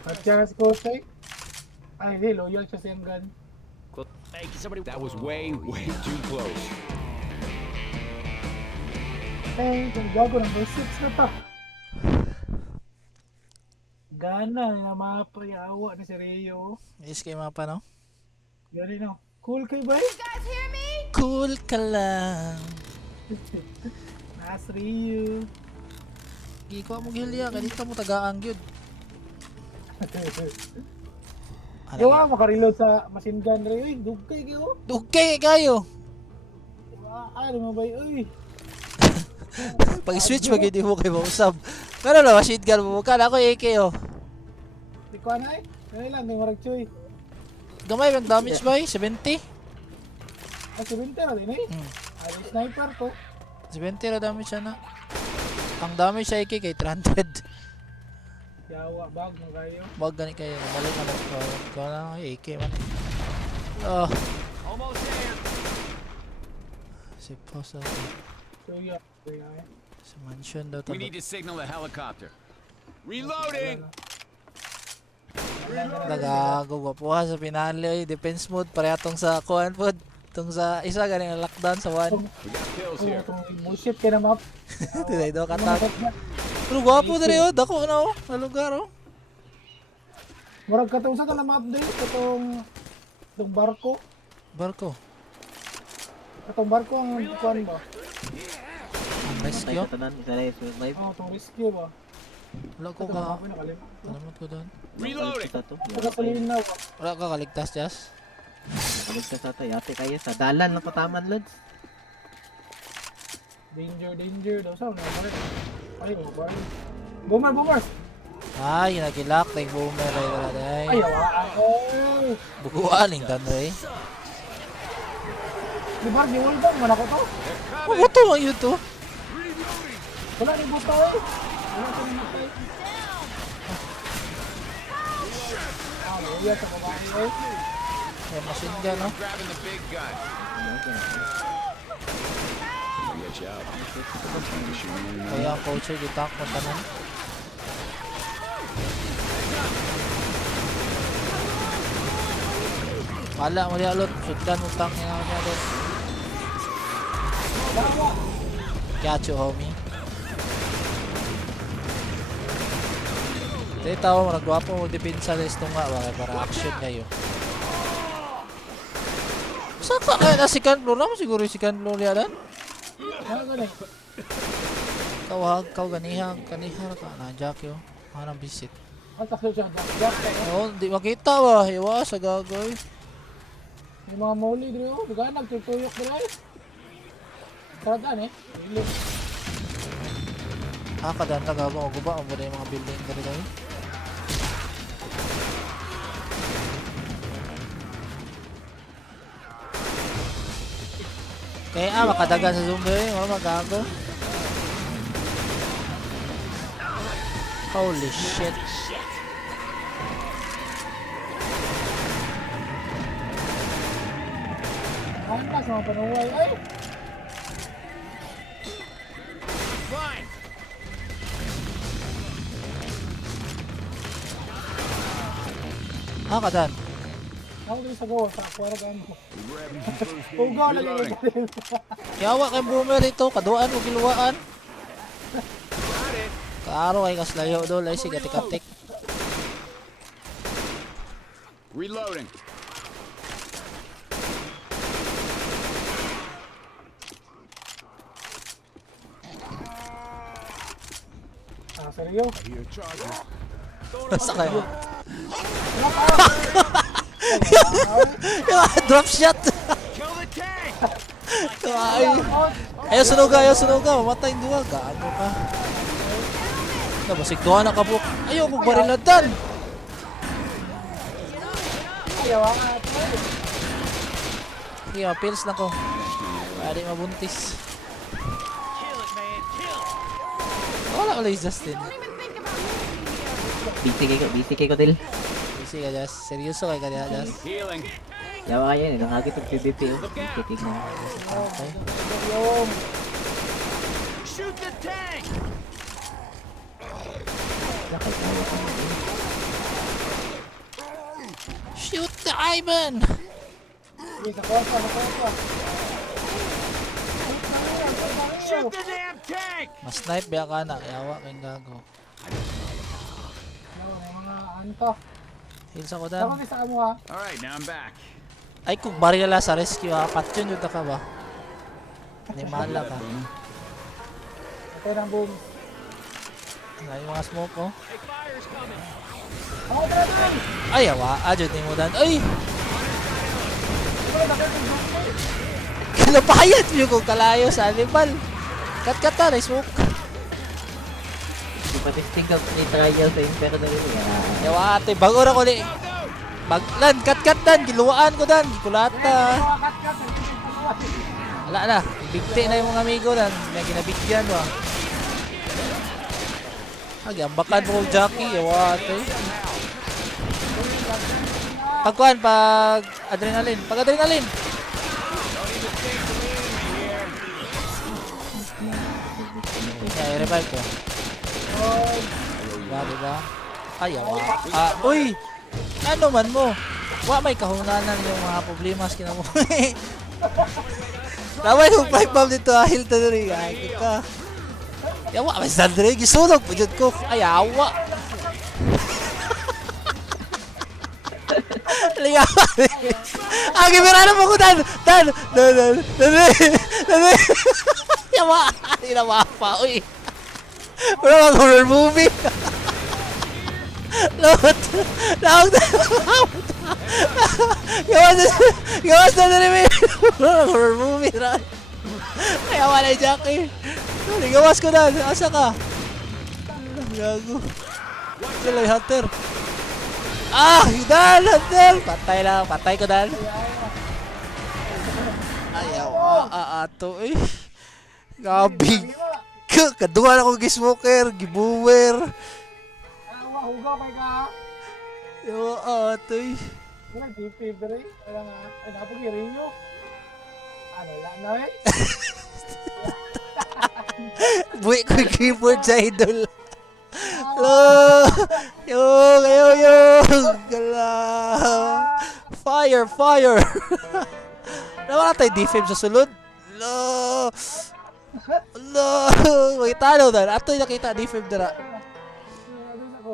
At siya si Coach ay, hindi, loyal siya sa yung gun. Hey, can somebody... That was way too close. Eh, kung gago, number 6 na pa. Gana, na mapayawa ni si Rio. Is kay mapa no? Gani no. Cool kay ba? Cool ka lang. Nas Rio. Giko mo gihilya kanita mo tagaan gyud. Yawa, makareload sa machine gun Rio. Uy, dugkay kayo. Dugkay kayo. Ano mo ba? Uy. Pag switch pag hindi mo kay mausab. Pero no, machine gun mo ka ako AK oh. Di ko anay. Kaya lang, may marag choy. Gamay bang damage ba? 70? Ay, 70 na din eh. Ay, sniper ko. 70 na damage siya na. Ang damage sa AK kay 300. Yawa, bag mo kayo. Wag gani kayo. Balik na lang. Ikaw na AK man. Almost there. Si Posa. Choya. Choya eh. Sa mansion daw We to. need to signal the helicopter. Reloading. Nagago ba po sa pinali. Defense mode. Parehong sa kuhan po. Itong sa isa ganing lockdown sa 1. We got pills Oh, here. itong bullshit ka na map. Tunay daw katak. Pero gwapo dali oh. Dako na oh. Na lugar oh. Murag katong sa na map din. Katong barko. Barko. Katong barko ang kuhan ba? Ang Patay rescue. sa tanan, isa na survive. Oh, itong rescue ba? Wala ko Katong ka. map nakalimot. Alamot ko doon. Reloading. Sa to. Ito sa linaw ba? Wala ka kaligtas, Jas. Balik ka sa to. Yate kayo sa dalan ng pataman, Lods. Danger daw. Saan na ba? Ay, mo ba? Boomer. Ay, nagilak na yung boomer ay wala day. Ay, yawa ako. Bukuan yung tanay. Di ba, di wall man ako to? Mabuto lang yun to. Wala ni buto eh. Wala ko namatay. Iya sa babae eh. May machine gun, no? Grabbing the big gun. Kaya ang coach ay gitak mo tanan. Wala mo diya lot. Shotgun mo tank niya niya lot. Catch you, homie. Tayo tao mo nagwapo mo depensa sa istong nga para action kayo. Saan ka kaya na second floor naman siguro yung second floor yan? Ano ganun? Kau ganihang ka na Jackie oh. Anong visit? Ang takso siya. Jack eh. Oh, di makita ba? Iwa sa gagoy. Yung mga muli dito. Di ka nagtutuyok dito eh. Saratan eh. Kadan na gago maguba ang muna yung mga building ka rin. Kaya makadagan sa zombie, wala magago. Holy shit. Ang pas mga panuway. Ay! Fine. Kadan. Ako dito sa gawa. Sa akwara gaan ko. Ugaw na lang yung Yawa kay boomer ito, kaduan o giluwaan. Kaaro kay kaslayo do, lay si katik-katik. Reloading. Ah, seryo? Basta kayo. Drop shot. Kill the tank. Ay. Ayaw sunuga, mamatay yung duwa. Gago ka. Nabasig duwa na kabuk. Ayaw kong barilatan. Ayaw ang ate. Sige, pills na ko. Pwede mabuntis. Wala ulit Justin. Busy kayo Dil. Easy ka, Just. Seryoso kay ka niya, Just. Healing. Yawa kayo, nangagit ang PvP oh. Kiting na. Okay. Shoot the tank. Lakay tayo ka na din. Shoot the Ivan! Sige, nakuha ka. Shoot the damn tank. Mas snipe biya ka na. Yawa kayong gago. May mga anto. Heals ako Tama dan. ni sa amo ha. All right, now I'm back. Ay, kung barila sa rescue ha. Patyon yun ka ba? Nimala ka. Ito ng boom. Ay, yung mga smoke oh. Ako talaga! Ay, yawa. Adyo, di mo dan. Ay! Kinapayat yun kung kalayo sa animal. Kat-kata na smoke. Di pa testing ka ni trial sa Inferno rin yan. Yawa ate, bago na ko ni. Baglan, kat-kat dan. Giluwaan ko dan. Gikulata. Wala na. Ibigti na yung mga amigo dan. May ginabigyan ba. Ambakan mo kong Jackie. Yawa ate. Pagkuhan, pag adrenaline. Pag adrenaline. Yeah, i-revive ko. Diba? Ayaw. Uy! Ano man mo? Wa may kahunanan yung mga problema sa kinamu. Taway kong 5 bomb dito Hilton rin. Ay, ka. Yawa, may sandre. Gisunog po dyan ko. Ayawa. Ligawa. Gibirano mo ko, Dan. Yawa. Inawa pa. Uy. Wala mag horror movie. Lawat. Gawas na rin. Wala mag horror movie. Kaya wala yung Jackie. Gawas ko na. Asa ka? Gago. Sila yung hunter. Ah! Dal! Hunter! Patay ko dal. Ayaw, ato eh. Gabi. Kaduha na ko gismoker, gibuwer. Hugaw kay ka. Yo, ato eh. Wala, di favorite. Wala nga. Ay, napag-iriyo. Ano lang na eh? Buwi ko yung keyboard sa idol. Hello! Yo! Gala! Fire! Nawala tayo defib sa sulod. Hello! May talo na. Ato yung nakita defib dara. Ano ako?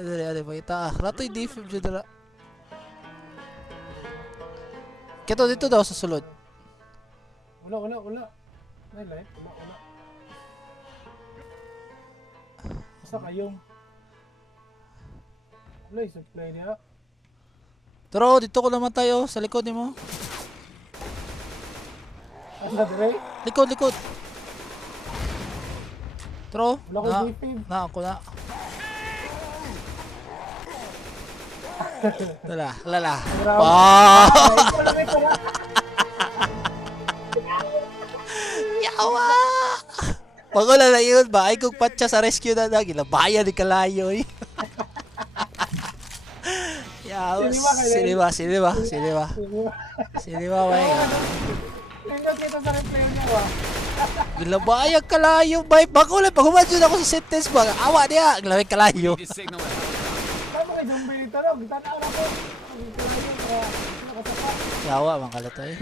Adali, makita. Ato yung defib dyan dara. Kito dito daw sa sulod. Wala. May light. Wala. Isa kayong. Wala, supply niya. Turo, dito ko naman tayo. Sa likod ni mo. Asa dire? Likod. Turo. Wala ko defib. Ako na. Lala. Yawa! Pagula na yun ba? Ay kung patsa sa rescue na gilabayan ni Kalayo eh. Yawa. Siniba. Way. Tingnan kita sa replay niya wa. Gilabayan Kalayo bay. Pagula pag humadyo ako sa sentence ba? Awa niya. Gilabayan Kalayo. Need to signal it. Tama kay zombie nito no. Tanaw na ko. Yawa man kalata eh.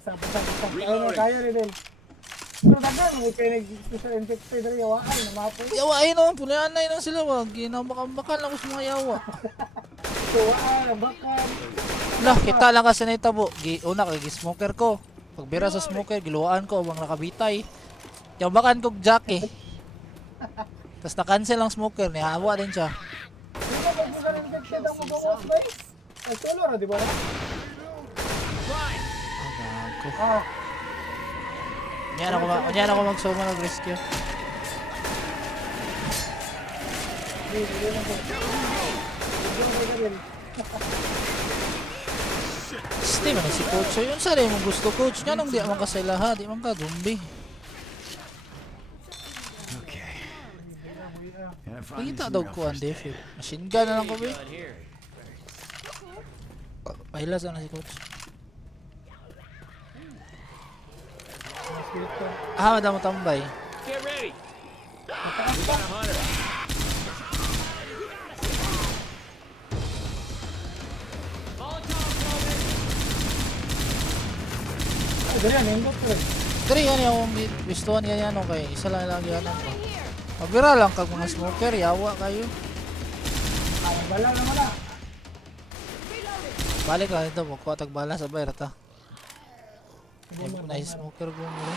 Sa kaya rin. Pero dagan mo kay nag-special infected rin yawaan na mapo. Yawa ay no, pulaan na yun sila wag. Ginabakal ako sa mga yawa. Yawaan, bakan. Lah, kita lang kasi na itabo. Una kay smoker ko. Pagbira sa smoker, giluwaan ko abang nakabitay. Yabakan ko jack eh. Tapos na-cancel ang smoker, nihawa din siya. Di ba nag-special infected ang magawas ba? Ay solo na di ba na? Gago. Unyan ako mag-sumo ng-rescue. Steam na si coach. So, yun sa rin mong gusto coach. Nga nung di man ka sila ha. Di man ka zombie. Okay. Can't find Pagkita these daw real ko ang first aid. defib. Machine gun na lang ko ba? Blood here. Pahilas na si coach. Ah, madamo tambay. Get ready. We got a hunter. Ay dali yan, nindot ko rin. Dari yan yung gustuhan yan yan okay. Isa lang lagi yan ko. Mabira lang kag mga smoker, yawa kayo. Bala naman na. Balik lang ito, magkuha tagbala sa bayra ta. Nice smoker ko mo.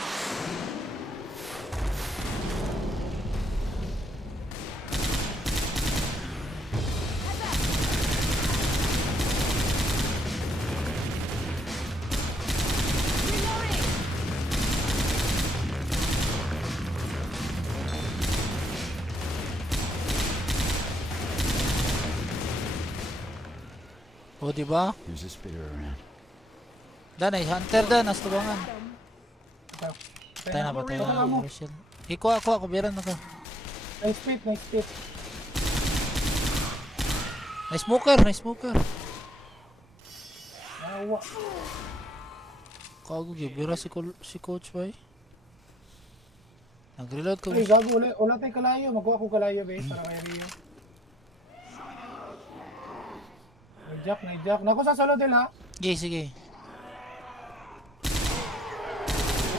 O diba? There's a spear around. Danay, hunter dan, nas tubangan. Patay na. Rochelle. Ikuha, kubiran na ka. Nice fit. Nice smoker. Awa. Kago, gibira si coach ba eh. Nag-reload ko. Ay gago, wala tayo kalayo. Magkuha ko kalayo be, para kay Rio. May jack. Naku sa solo din ha. Sige.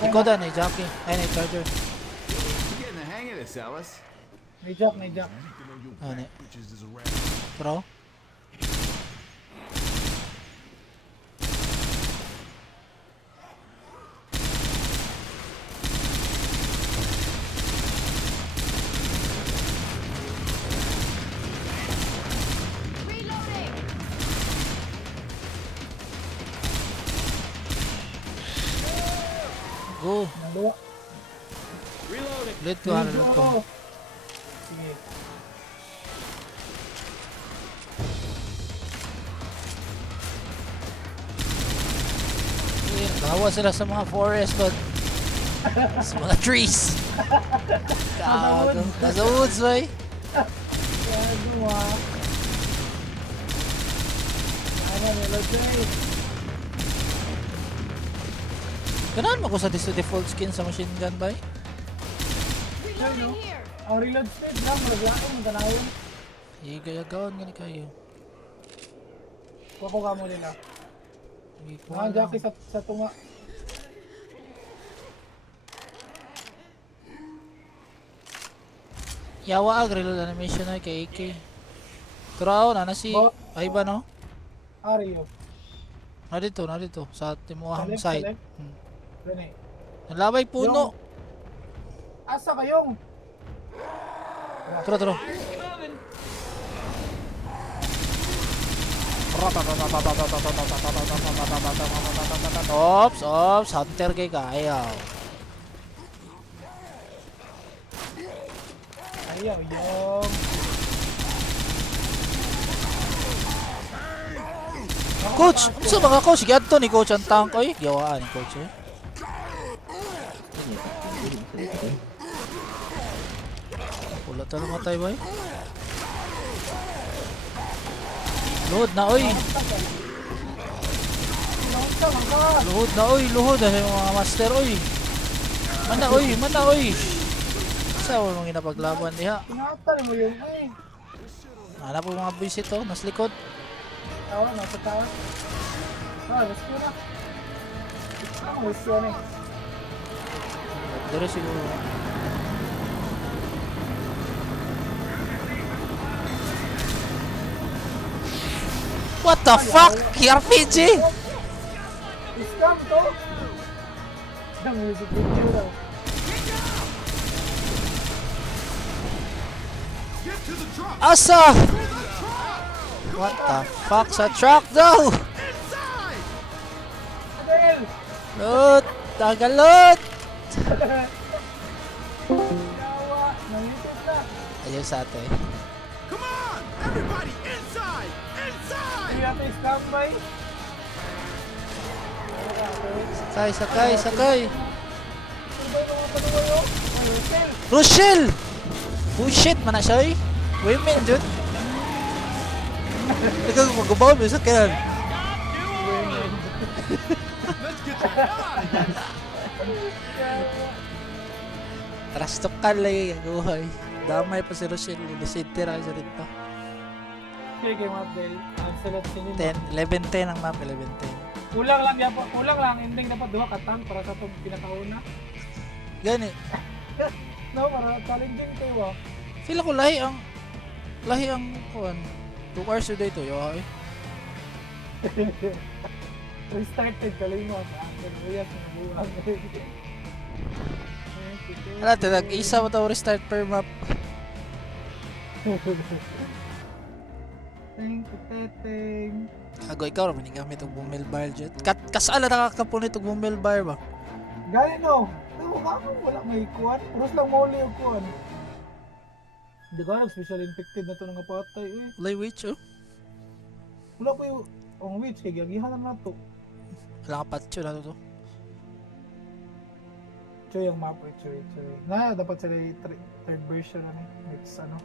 Ikaw dan, ay jockey. Ay, ay charger. You're getting the hang of this, Ellis. May jack. Ano eh. Pro? Go. Nagawa. Reloading. Reload ko. Sige. Bawa sila sa mga forest doon. Sa mga trees. Gago. Nasa woods, boy. Gago ah. Ano nila Jay? Ganahan mo ko sa default skin sa machine gun, boy. Ano? Ang reload speed lang, malaglakan mo tanawin. Igayagawan gani kayo. Kuha ko kamo nila. Ikuha Mga lang. jockey sa tunga. Yawa ag reload animation ay kay AK. Turaw na si Bo- ay ba no? Ario. Na dito sa timuahang Sa left, side. sa left. Gani. Nalabay puno. Asa kayong? Turo. Ops, hunter kay kayaw. Ayaw, yung. Coach, unsa ba ka coach? Sige adto ni coach ang tank oy. Gawaan ni coach eh. Wala talo matay boy. Load na oy. Load na mga master oy. Mana oy. Sa mo ginapaglaban diha. Ingatan mo yun eh. Ana po mga boys ito, nas likod. Tawa, nasa tawa. Rescue na. Rescue na eh. Dire siguro. What the fuck? RPG? Scam to? Ang music video daw. Asa? What the fuck sa truck daw? Adel! Loot! Tagalot! Yawa! Nangitit na! Ayun sa ate. Come on! Everybody inside! Inside! Hindi natin scam ba eh? Sakay. Ano ba yung mga panuwayo? Ay, Rosel! Rochelle! Bullshit man na siya eh. Women dyan. Ikaw magabaw mo sa kanan. Trastokan lang yung gaguhay. Damay pa si Rochelle. Ilisente ra siya rito. Okay, kay Ma'am Del. Ang salat sinima. 11-10 ang map. 11-10. Kulang lang yan po. Kulang lang. Ending dapat duha katang para sa itong pinakauna. Gani. No, para challenging kayo ah. Feel ako lahi ang kuan. 2 hours a day to. Yo ay. Restarted kalimot. Ang buyas ng buwan. Wala, nag-isa mo tayo restart per map. Thank you, Teteng. Ago, ikaw naman yung gamit yung bumil bar dyan. Kasala nakakapun itong bumil bar ba? Gaya no. No, wala may kuwan. Puros lang mauli yung kuwan. Hindi ka nag-special infected na ito ng kapatay. Eh. Lay witch oh. Wala ko yung ang witch. Kaya gigihan na ito. Wala ka patcho na to. Choy ang map. Choy. Na, dapat sila yung third version na ni. Next ano.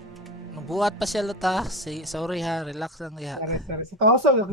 Nung buhat pa siya luta. Sorry ha, relax lang ya. Sorry. Sa kausap,